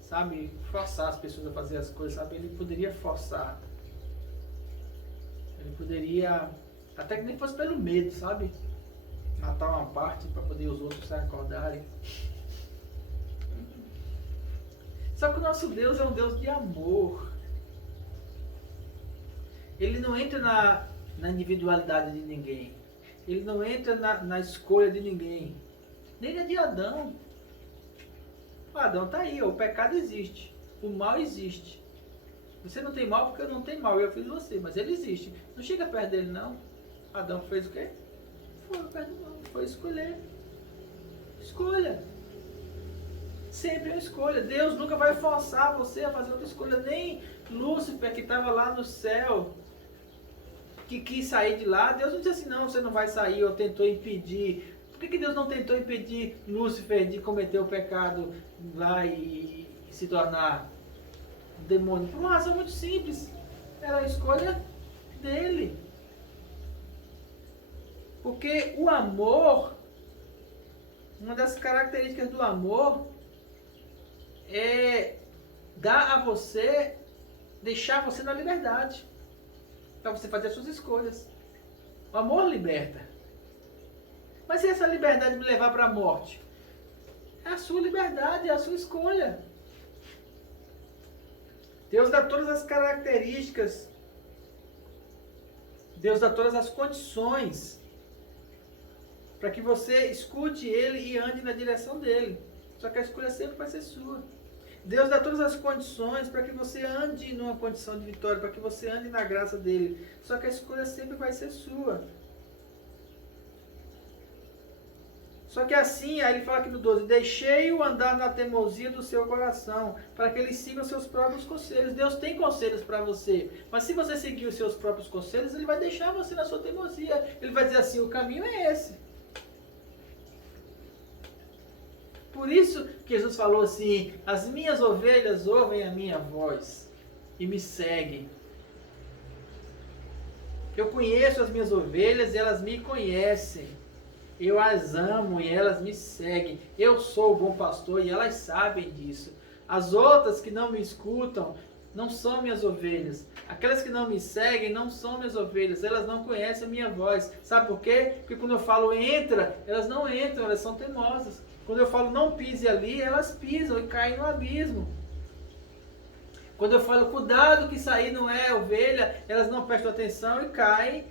sabe, forçar as pessoas a fazer as coisas, sabe? Ele poderia forçar. Ele poderia, até que nem fosse pelo medo, sabe? Matar uma parte para poder os outros se acordarem. Só que o nosso Deus é um Deus de amor. Ele não entra na individualidade de ninguém. Ele não entra na escolha de ninguém. Nem na de Adão. O Adão está aí, ó, o pecado existe. O mal existe. Você não tem mal porque eu não tenho mal, eu fiz você, mas ele existe. Não chega perto dele não. Adão fez o quê? Foi perto do mal, foi escolher. Escolha. Sempre é uma escolha. Deus nunca vai forçar você a fazer outra escolha. Nem Lúcifer, que estava lá no céu, que quis sair de lá, Deus não disse assim, não, você não vai sair, ou tentou impedir. Por que Deus não tentou impedir Lúcifer de cometer o pecado lá e se tornar um demônio? Por uma razão muito simples. Era a escolha dele. Porque o amor, uma das características do amor é dar a você, deixar você na liberdade, para você fazer as suas escolhas. O amor liberta. Mas se essa liberdade me levar para a morte? É a sua liberdade, é a sua escolha. Deus dá todas as características, Deus dá todas as condições para que você escute Ele e ande na direção dEle. Só que a escolha sempre vai ser sua. Deus dá todas as condições para que você ande numa condição de vitória, para que você ande na graça dEle. Só que a escolha sempre vai ser sua. Só que assim, aí ele fala aqui no 12, deixei-o andar na teimosia do seu coração, para que ele siga os seus próprios conselhos. Deus tem conselhos para você, mas se você seguir os seus próprios conselhos, ele vai deixar você na sua teimosia. Ele vai dizer assim, o caminho é esse. Por isso que Jesus falou assim, as minhas ovelhas ouvem a minha voz e me seguem. Eu conheço as minhas ovelhas e elas me conhecem. Eu as amo e elas me seguem. Eu sou o bom pastor e elas sabem disso. As outras que não me escutam não são minhas ovelhas. Aquelas que não me seguem não são minhas ovelhas. Elas não conhecem a minha voz. Sabe por quê? Porque quando eu falo entra, elas não entram, elas são teimosas. Quando eu falo não pise ali, elas pisam e caem no abismo. Quando eu falo cuidado que isso aí não é ovelha, elas não prestam atenção e caem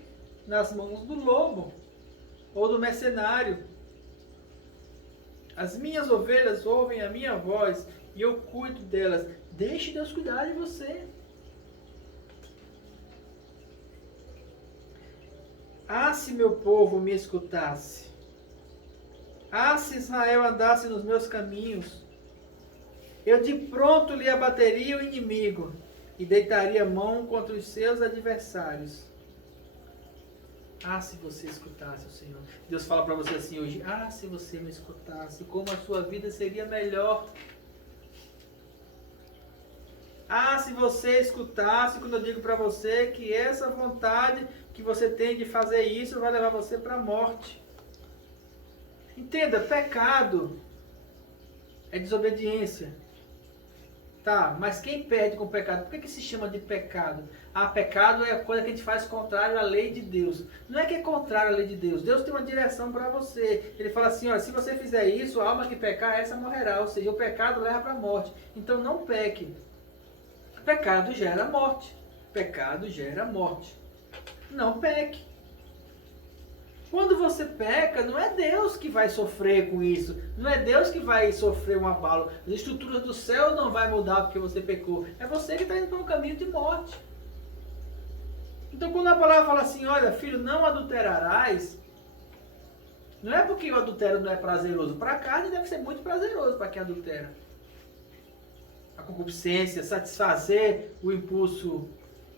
nas mãos do lobo ou do mercenário. As minhas ovelhas ouvem a minha voz e eu cuido delas. Deixe Deus cuidar de você. Ah, se meu povo me escutasse. Ah, se Israel andasse nos meus caminhos. Eu de pronto lhe abateria o inimigo e deitaria mão contra os seus adversários. Ah, se você escutasse o Senhor. Deus fala para você assim hoje. Ah, se você me escutasse, como a sua vida seria melhor. Ah, se você escutasse quando eu digo para você que essa vontade que você tem de fazer isso vai levar você para a morte. Entenda, pecado é desobediência. Tá, mas quem perde com o pecado? Por que se chama de pecado? Ah, pecado é a coisa que a gente faz contrário à lei de Deus. Não é que é contrário à lei de Deus. Deus tem uma direção para você. Ele fala assim, olha, se você fizer isso, a alma que pecar, essa morrerá. Ou seja, o pecado leva para a morte. Então não peque. Pecado gera morte. Pecado gera morte. Não peque. Quando você peca, não é Deus que vai sofrer com isso. Não é Deus que vai sofrer um abalo. As estruturas do céu não vai mudar porque você pecou. É você que está indo para um caminho de morte. Então quando a palavra fala assim, olha, filho, não adulterarás, não é porque o adultério não é prazeroso. Para a carne deve ser muito prazeroso para quem adultera. A concupiscência, satisfazer o impulso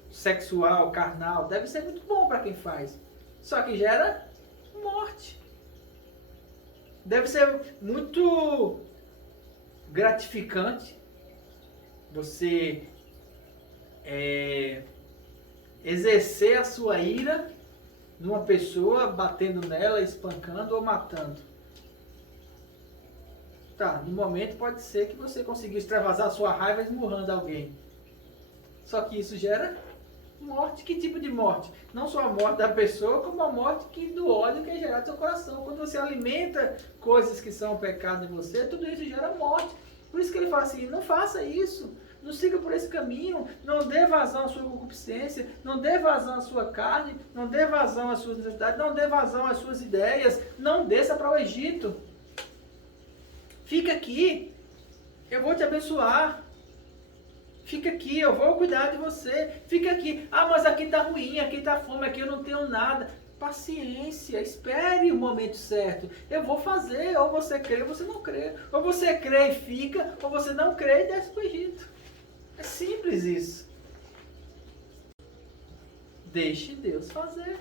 sexual, carnal, deve ser muito bom para quem faz. Só que gera morte. Deve ser muito gratificante você exercer a sua ira numa pessoa, batendo nela, espancando ou matando. Tá, no momento pode ser que você conseguiu extravasar a sua raiva esmurrando alguém. Só que isso gera morte. Que tipo de morte? Não só a morte da pessoa, como a morte do ódio que é gerado no seu coração. Quando você alimenta coisas que são pecado em você, tudo isso gera morte. Por isso que ele fala assim, não faça isso. Não siga por esse caminho. Não dê vazão à sua concupiscência. Não dê vazão à sua carne. Não dê vazão às suas necessidades. Não dê vazão às suas ideias. Não desça para o Egito. Fica aqui. Eu vou te abençoar. Fica aqui, eu vou cuidar de você. Fica aqui. Ah, mas aqui está ruim, aqui está fome, aqui eu não tenho nada. Paciência, espere o momento certo. Eu vou fazer, ou você crê ou você não crê. Ou você crê e fica, ou você não crê e desce para o Egito. É simples isso. Deixe Deus fazer.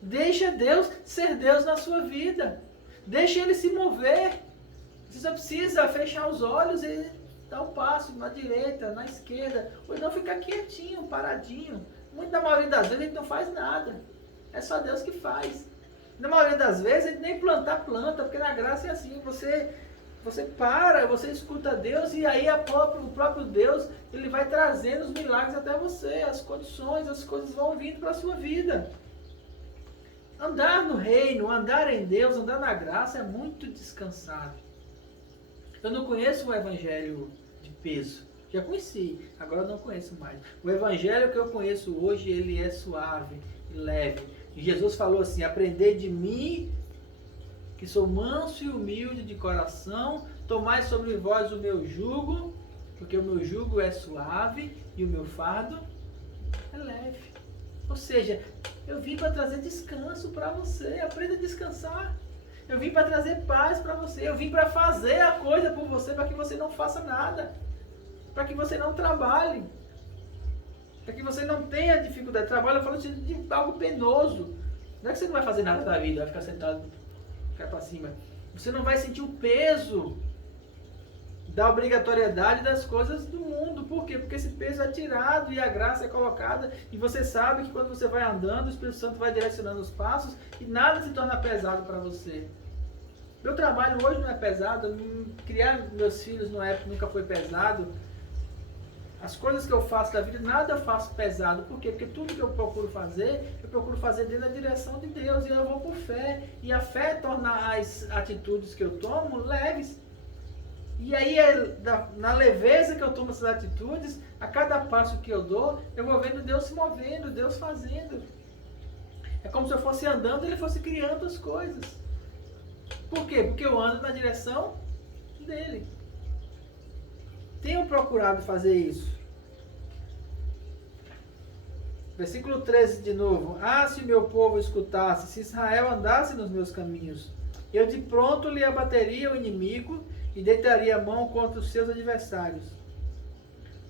Deixa Deus ser Deus na sua vida. Deixe Ele se mover. Você só precisa fechar os olhos e dar um passo na direita, na esquerda, ou então ficar quietinho, paradinho. Da maioria das vezes a gente não faz nada. É só Deus que faz. Na maioria das vezes a gente nem plantar planta, porque na graça é assim, você para, você escuta Deus e aí o próprio Deus, Ele vai trazendo os milagres até você, as condições, as coisas vão vindo para a sua vida. Andar no reino, andar em Deus, andar na graça é muito descansado. Eu não conheço um evangelho de peso. Já conheci, agora eu não conheço mais. O evangelho que eu conheço hoje, ele é suave e leve. E Jesus falou assim, aprendei de mim, que sou manso e humilde de coração, tomai sobre vós o meu jugo, porque o meu jugo é suave e o meu fardo é leve. Ou seja, eu vim para trazer descanso para você, aprenda a descansar. Eu vim para trazer paz para você. Eu vim para fazer a coisa por você, para que você não faça nada. Para que você não trabalhe. Para que você não tenha dificuldade de trabalho. Eu falo de algo penoso. Não é que você não vai fazer nada da vida, vai ficar sentado, ficar para cima. Você não vai sentir o peso da obrigatoriedade das coisas do mundo. Por quê? Porque esse peso é tirado e a graça é colocada. E você sabe que quando você vai andando, o Espírito Santo vai direcionando os passos e nada se torna pesado para você. Meu trabalho hoje não é pesado. Criar meus filhos nunca foi pesado. As coisas que eu faço da vida, nada eu faço pesado. Por quê? Porque tudo que eu procuro fazer dentro da direção de Deus. E eu vou por fé. E a fé torna as atitudes que eu tomo leves. E aí, na leveza que eu tomo essas atitudes, a cada passo que eu dou, eu vou vendo Deus se movendo, Deus fazendo. É como se eu fosse andando e Ele fosse criando as coisas. Por quê? Porque eu ando na direção dEle. Tenho procurado fazer isso. Versículo 13 de novo. Ah, se meu povo escutasse, se Israel andasse nos meus caminhos, eu de pronto lhe abateria o inimigo e deitaria a mão contra os seus adversários.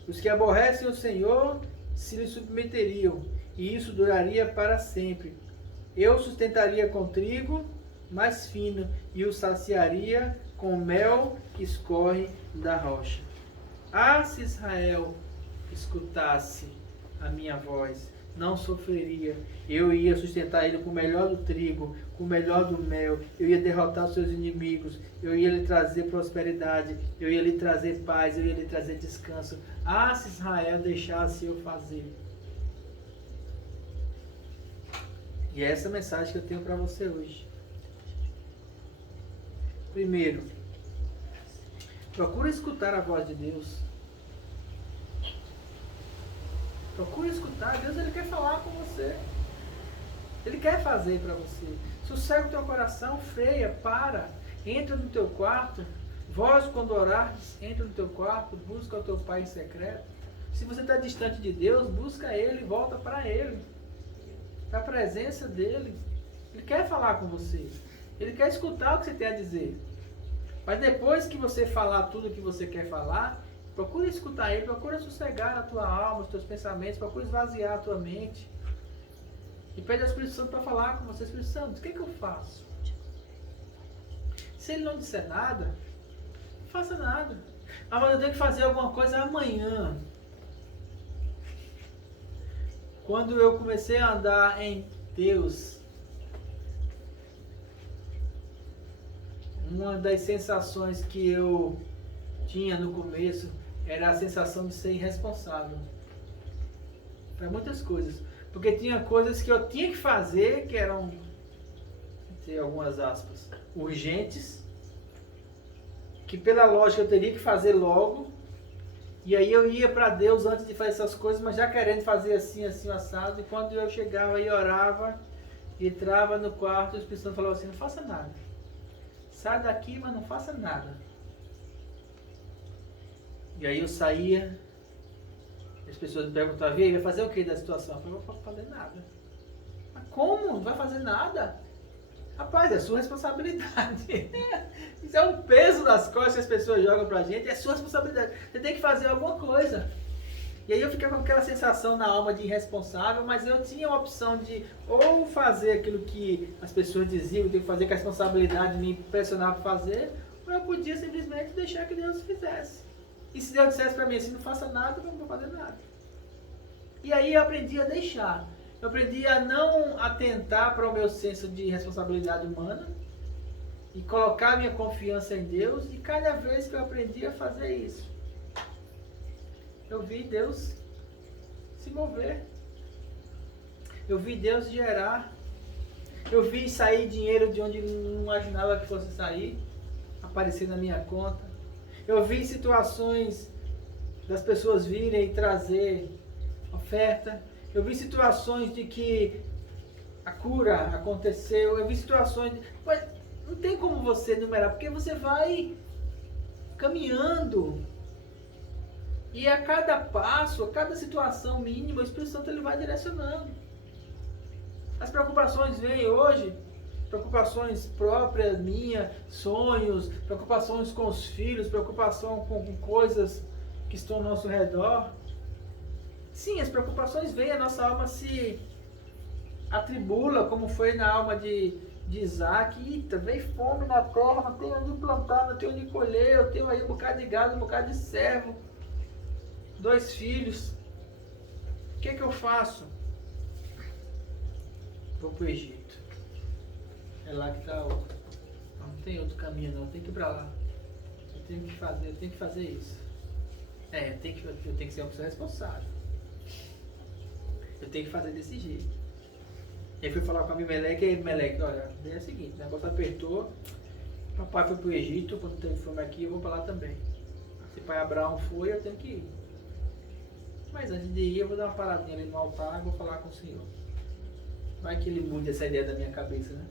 Os que aborrecem o Senhor se lhe submeteriam, e isso duraria para sempre. Eu sustentaria com trigo mais fino, e o saciaria com mel que escorre da rocha. Ah, se Israel escutasse a minha voz, não sofreria. Eu ia sustentar ele com o melhor do trigo, com o melhor do mel. Eu ia derrotar os seus inimigos. Eu ia lhe trazer prosperidade. Eu ia lhe trazer paz. Eu ia lhe trazer descanso. Ah, se Israel deixasse eu fazer. E é essa mensagem que eu tenho para você hoje. Primeiro, procura escutar a voz de Deus. Procure escutar. Deus, Ele quer falar com você. Ele quer fazer para você. Sossega o teu coração, freia, para. Entra no teu quarto. Vós, quando orares, entra no teu quarto, busca o teu Pai em secreto. Se você está distante de Deus, busca Ele, volta para Ele. Para a presença dEle. Ele quer falar com você. Ele quer escutar o que você tem a dizer. Mas depois que você falar tudo o que você quer falar, procura escutar Ele, procura sossegar a tua alma, os teus pensamentos, procura esvaziar a tua mente. E pede ao Espírito Santo para falar com você. Espírito Santo, o que é que eu faço? Se Ele não disser nada, não faça nada. Ah, mas eu tenho que fazer alguma coisa amanhã. Quando eu comecei a andar em Deus, uma das sensações que eu tinha no começo era a sensação de ser irresponsável para muitas coisas, porque tinha coisas que eu tinha que fazer que eram, tem algumas aspas, urgentes, que pela lógica eu teria que fazer logo, e aí eu ia para Deus antes de fazer essas coisas, mas já querendo fazer assim, assim, assado, e quando eu chegava e orava, entrava no quarto, o Espírito Santo falava assim, não faça nada, sai daqui, mas não faça nada. E aí eu saía, as pessoas me perguntavam, e aí, vai fazer o que da situação? Eu falei, não vou fazer nada. Mas como? Não vai fazer nada? Rapaz, é sua responsabilidade. Isso é um peso nas costas que as pessoas jogam pra gente, é sua responsabilidade. Você tem que fazer alguma coisa. E aí eu ficava com aquela sensação na alma de irresponsável, mas eu tinha a opção de ou fazer aquilo que as pessoas diziam, eu tenho que fazer, que a responsabilidade me pressionava para fazer, ou eu podia simplesmente deixar que Deus fizesse. E se Deus dissesse para mim assim, não faça nada, eu não vou fazer nada. E aí eu aprendi a deixar. Eu aprendi a não atentar para o meu senso de responsabilidade humana e colocar minha confiança em Deus. E cada vez que eu aprendi a fazer isso, eu vi Deus se mover. Eu vi Deus gerar. Eu vi sair dinheiro de onde não imaginava que fosse sair, aparecer na minha conta. Eu vi situações das pessoas virem e trazer oferta. Eu vi situações de que a cura aconteceu. Eu vi situações de... Mas não tem como você enumerar, porque você vai caminhando. E a cada passo, a cada situação mínima, o Espírito Santo ele vai direcionando. As preocupações vêm hoje, preocupações próprias, minhas, sonhos, preocupações com os filhos, preocupação com coisas que estão ao nosso redor. Sim, as preocupações vêm, a nossa alma se atribula, como foi na alma de Isaac. Eita, veio fome na terra, não tenho onde plantar, não tenho onde colher, eu tenho aí um bocado de gado, um bocado de servo, 2 filhos. O que eu faço? Vou para o Egito. É lá que está o... Não tem outro caminho não, tem que ir para lá. Eu tenho que fazer isso. Eu tenho que ser uma pessoa responsável. Eu tenho que fazer desse jeito. Aí fui falar com a Abimeleque, e Abimeleque, olha, é o seguinte, o negócio apertou, papai foi para o Egito, quando teve fome aqui, eu vou para lá também. Se pai Abraão foi, eu tenho que ir. Mas antes de ir, eu vou dar uma paradinha ali no altar e vou falar com o Senhor. Vai que ele mude essa ideia da minha cabeça, né?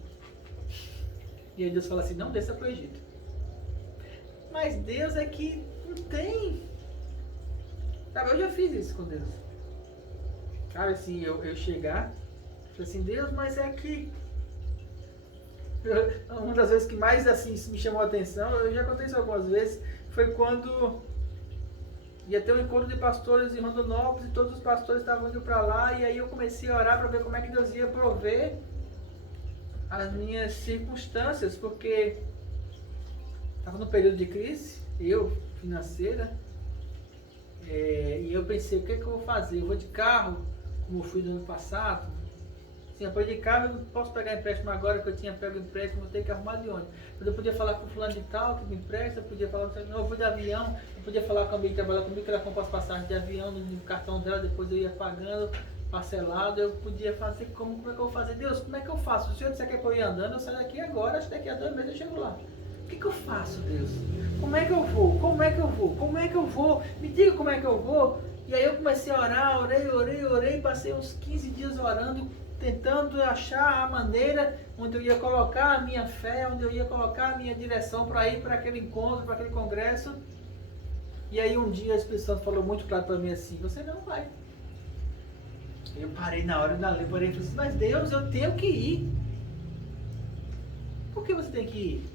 E aí Deus fala assim, não desça para o Egito. Mas Deus é que não tem. Sabe, eu já fiz isso com Deus. Sabe assim, eu chegar, falei assim, Deus, mas é que... Uma das vezes que mais assim me chamou a atenção, eu já contei isso algumas vezes, foi quando ia ter um encontro de pastores em Rondonópolis e todos os pastores estavam indo para lá, e aí eu comecei a orar para ver como é que Deus ia prover as minhas circunstâncias, porque estava num período de crise, financeira, e eu pensei, o que é que eu vou fazer? Eu vou de carro, como eu fui no ano passado? Sim, apoio de carro eu não posso pegar empréstimo agora, porque eu tinha pego empréstimo, vou ter que arrumar de onde? Mas eu podia falar com o fulano de tal, que me empresta, eu podia falar com não, eu vou de avião, eu podia falar com alguém que trabalha comigo, que ela compra as passagens de avião no cartão dela, depois eu ia pagando, parcelado, eu podia fazer, como é que eu vou fazer? Deus, como é que eu faço? Se o Senhor disser que é para eu ir andando, eu saio daqui agora, acho que daqui a 2 meses eu chego lá. O que eu faço, Deus? Como é que eu vou? Como é que eu vou? Como é que eu vou? Me diga como é que eu vou. E aí eu comecei a orar, orei, passei uns 15 dias orando, tentando achar a maneira onde eu ia colocar a minha fé, onde eu ia colocar a minha direção para ir para aquele encontro, para aquele congresso. E aí um dia o Espírito Santo falou muito claro para mim assim, você não vai. Eu parei na hora da lei, parei e falei assim, mas Deus, eu tenho que ir. Por que você tem que ir?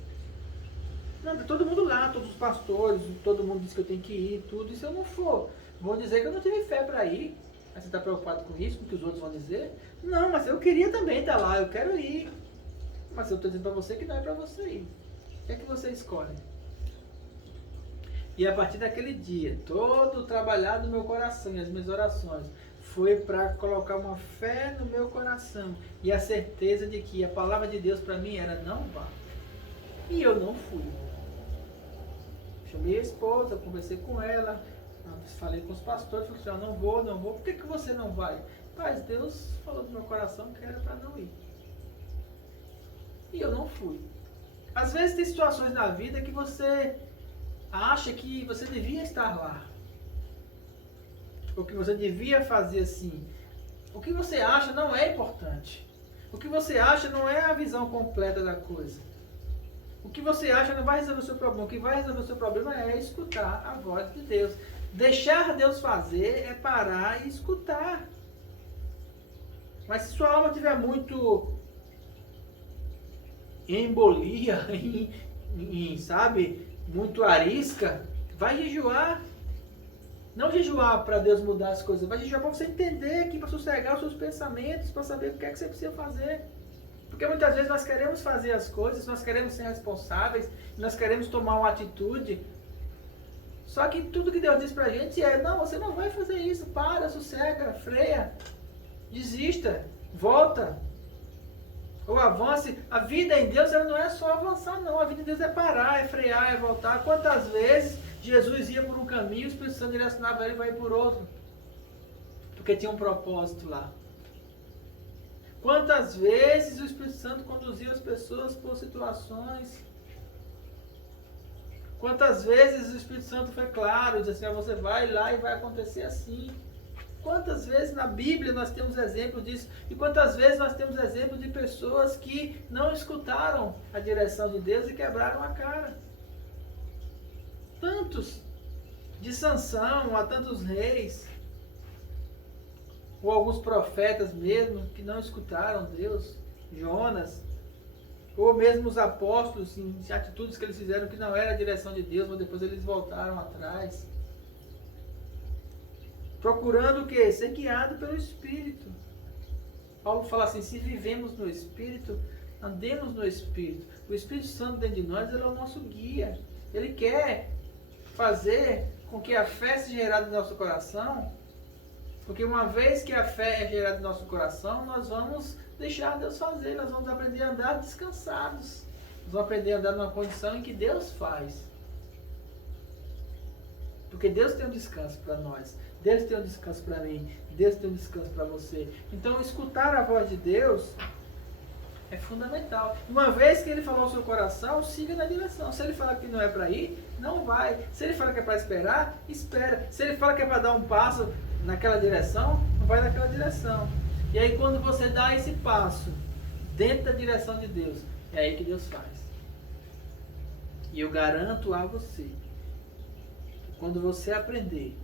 Não, todo mundo lá, todos os pastores, todo mundo diz que eu tenho que ir, tudo, e se eu não for, vão dizer que eu não tive fé para ir. Mas você está preocupado com isso, com o que os outros vão dizer? Não, mas eu queria também estar lá, eu quero ir. Mas eu estou dizendo para você que não é para você ir. O que é que você escolhe? E a partir daquele dia, todo o trabalhar do meu coração e as minhas orações foi para colocar uma fé no meu coração e a certeza de que a palavra de Deus para mim era não vá. E eu não fui. Chamei a esposa, conversei com ela, falei com os pastores, falei assim, não vou, por que você não vai? Mas Deus falou no meu coração que era para não ir. E eu não fui. Às vezes tem situações na vida que você acha que você devia estar lá. Ou que você devia fazer assim. O que você acha não é importante. O que você acha não é a visão completa da coisa. O que você acha não vai resolver o seu problema. O que vai resolver o seu problema é escutar a voz de Deus. Deixar Deus fazer é parar e escutar. Mas se sua alma estiver muito em embolia, sabe, muito arisca, vai jejuar. Não jejuar para Deus mudar as coisas, vai jejuar para você entender aqui, para sossegar os seus pensamentos, para saber o que é que você precisa fazer. Porque muitas vezes nós queremos fazer as coisas, nós queremos ser responsáveis, nós queremos tomar uma atitude. Só que tudo que Deus diz pra gente é, não, você não vai fazer isso, para, sossega, freia, desista, volta, ou avance. A vida em Deus ela não é só avançar não, a vida em Deus é parar, é frear, é voltar. Quantas vezes Jesus ia por um caminho, o Espírito Santo direcionava ele para ir por outro, porque tinha um propósito lá. Quantas vezes o Espírito Santo conduzia as pessoas por situações. Quantas vezes o Espírito Santo foi claro, disse assim, você vai lá e vai acontecer assim. Quantas vezes na Bíblia nós temos exemplos disso? E quantas vezes nós temos exemplos de pessoas que não escutaram a direção de Deus e quebraram a cara? Tantos, de Sansão a tantos reis, ou alguns profetas mesmo, que não escutaram Deus, Jonas. Ou mesmo os apóstolos, em atitudes que eles fizeram que não era a direção de Deus, mas depois eles voltaram atrás. Procurando o quê? Ser guiado pelo Espírito. Paulo fala assim, se vivemos no Espírito, andemos no Espírito. O Espírito Santo dentro de nós, ele é o nosso guia. Ele quer fazer com que a fé seja gerada no nosso coração, porque uma vez que a fé é gerada no nosso coração, nós vamos deixar Deus fazer, nós vamos aprender a andar descansados. Nós vamos aprender a andar numa condição em que Deus faz. Porque Deus tem um descanso para nós, Deus tem um descanso para mim, Deus tem um descanso para você. Então, escutar a voz de Deus é fundamental. Uma vez que Ele falou no seu coração, siga na direção. Se Ele falar que não é para ir, não vai. Se Ele fala que é para esperar, espera. Se Ele fala que é para dar um passo naquela direção, não vai naquela direção. E aí, quando você dá esse passo dentro da direção de Deus, é aí que Deus faz. E eu garanto a você, quando você aprender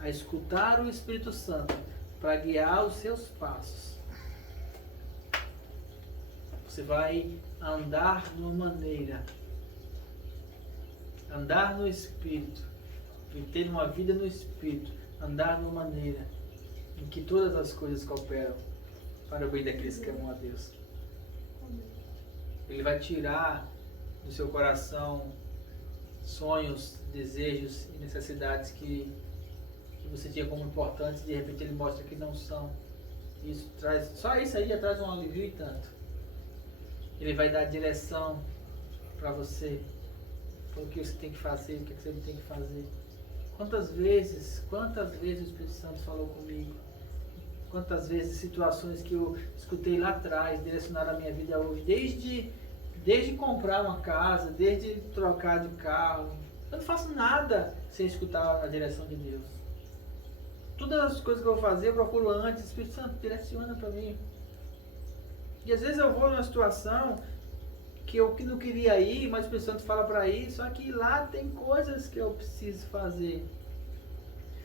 a escutar o Espírito Santo para guiar os seus passos, você vai andar de uma maneira, andar no Espírito, ter uma vida no Espírito, andar de uma maneira em que todas as coisas cooperam para o bem daqueles que amam a Deus. Ele vai tirar do seu coração sonhos, desejos e necessidades que você tinha como importantes e de repente ele mostra que não são. Isso traz, só isso aí já traz um alívio e tanto. Ele vai dar direção para você, para o que você tem que fazer, o que você não tem que fazer. Quantas vezes o Espírito Santo falou comigo? Quantas vezes situações que eu escutei lá atrás direcionaram a minha vida hoje, desde comprar uma casa, desde trocar de carro. Eu não faço nada sem escutar a direção de Deus. Todas as coisas que eu vou fazer, eu procuro antes, o Espírito Santo direciona para mim. E às vezes eu vou numa situação que eu não queria ir, mas o Espírito Santo fala para ir, só que lá tem coisas que eu preciso fazer.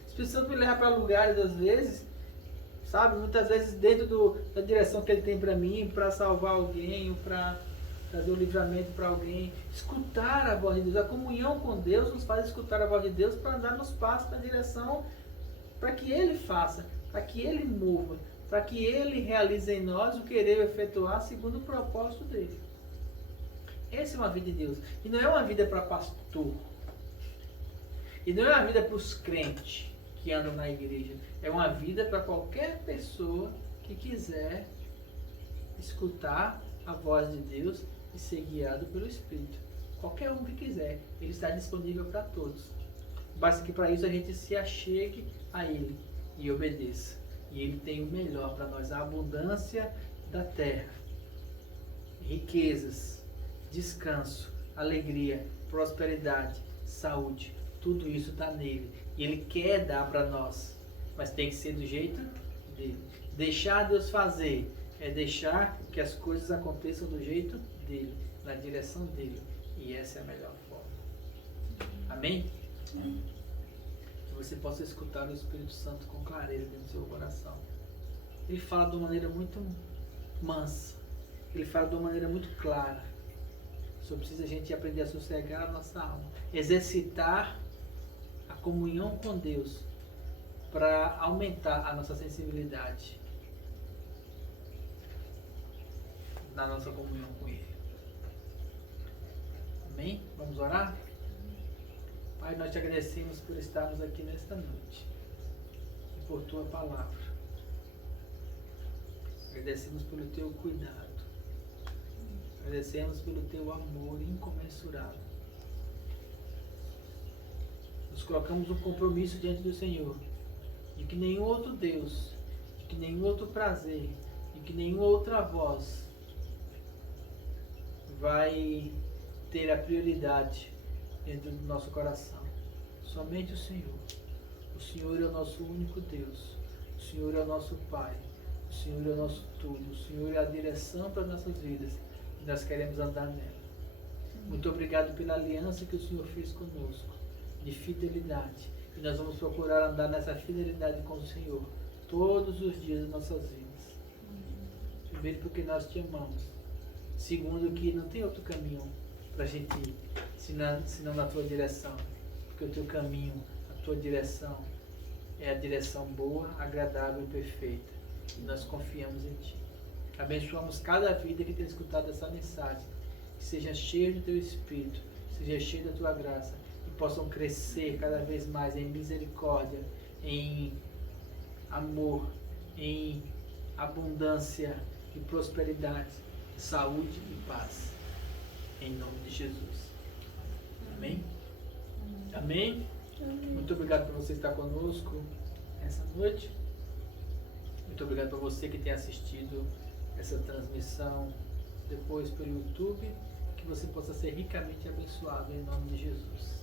O Espírito Santo me leva para lugares, às vezes, sabe, muitas vezes dentro da direção que ele tem para mim, para salvar alguém, ou para trazer o livramento para alguém. Escutar a voz de Deus, a comunhão com Deus nos faz escutar a voz de Deus para andar nos passos na direção, para que Ele faça, para que Ele mova, para que Ele realize em nós o querer efetuar segundo o propósito dEle. Essa é uma vida de Deus. E não é uma vida para pastor. E não é uma vida para os crentes que andam na igreja. É uma vida para qualquer pessoa que quiser escutar a voz de Deus e ser guiado pelo Espírito. Qualquer um que quiser. Ele está disponível para todos. Basta que para isso a gente se achegue a Ele e obedeça. E Ele tem o melhor para nós. A abundância da terra. Riquezas. Descanso. Alegria. Prosperidade. Saúde. Tudo isso está nele. E Ele quer dar para nós. Mas tem que ser do jeito dele. Deixar Deus fazer é deixar que as coisas aconteçam do jeito dele, na direção dele. E essa é a melhor forma. Amém? Que você possa escutar o Espírito Santo com clareza dentro do seu coração. Ele fala de uma maneira muito mansa. Ele fala de uma maneira muito clara. Só precisa a gente aprender a sossegar a nossa alma. Exercitar a comunhão com Deus para aumentar a nossa sensibilidade na nossa comunhão com Ele. Amém? Vamos orar? Pai, nós te agradecemos por estarmos aqui nesta noite e por Tua palavra. Agradecemos pelo Teu cuidado. Agradecemos pelo Teu amor incomensurável. Nos colocamos um compromisso diante do Senhor de que nenhum outro Deus, de que nenhum outro prazer, de que nenhuma outra voz vai ter a prioridade dentro do nosso coração. Somente o Senhor. O Senhor é o nosso único Deus. O Senhor é o nosso Pai. O Senhor é o nosso tudo. O Senhor é a direção para as nossas vidas. E nós queremos andar nela. Muito obrigado pela aliança que o Senhor fez conosco, de fidelidade. E nós vamos procurar andar nessa fidelidade com o Senhor todos os dias das nossas vidas. Primeiro porque nós te amamos. Segundo, que não tem outro caminho para a gente ir, senão na tua direção. Porque o teu caminho, a tua direção, é a direção boa, agradável e perfeita. E nós confiamos em Ti. Abençoamos cada vida que tem escutado essa mensagem. Que seja cheio do Teu Espírito, seja cheio da Tua graça. E possam crescer cada vez mais em misericórdia, em amor, em abundância e prosperidade, saúde e paz. Em nome de Jesus. Amém? Amém? Muito obrigado por você estar conosco essa noite. Muito obrigado por você que tem assistido essa transmissão depois pelo YouTube. Que você possa ser ricamente abençoado em nome de Jesus.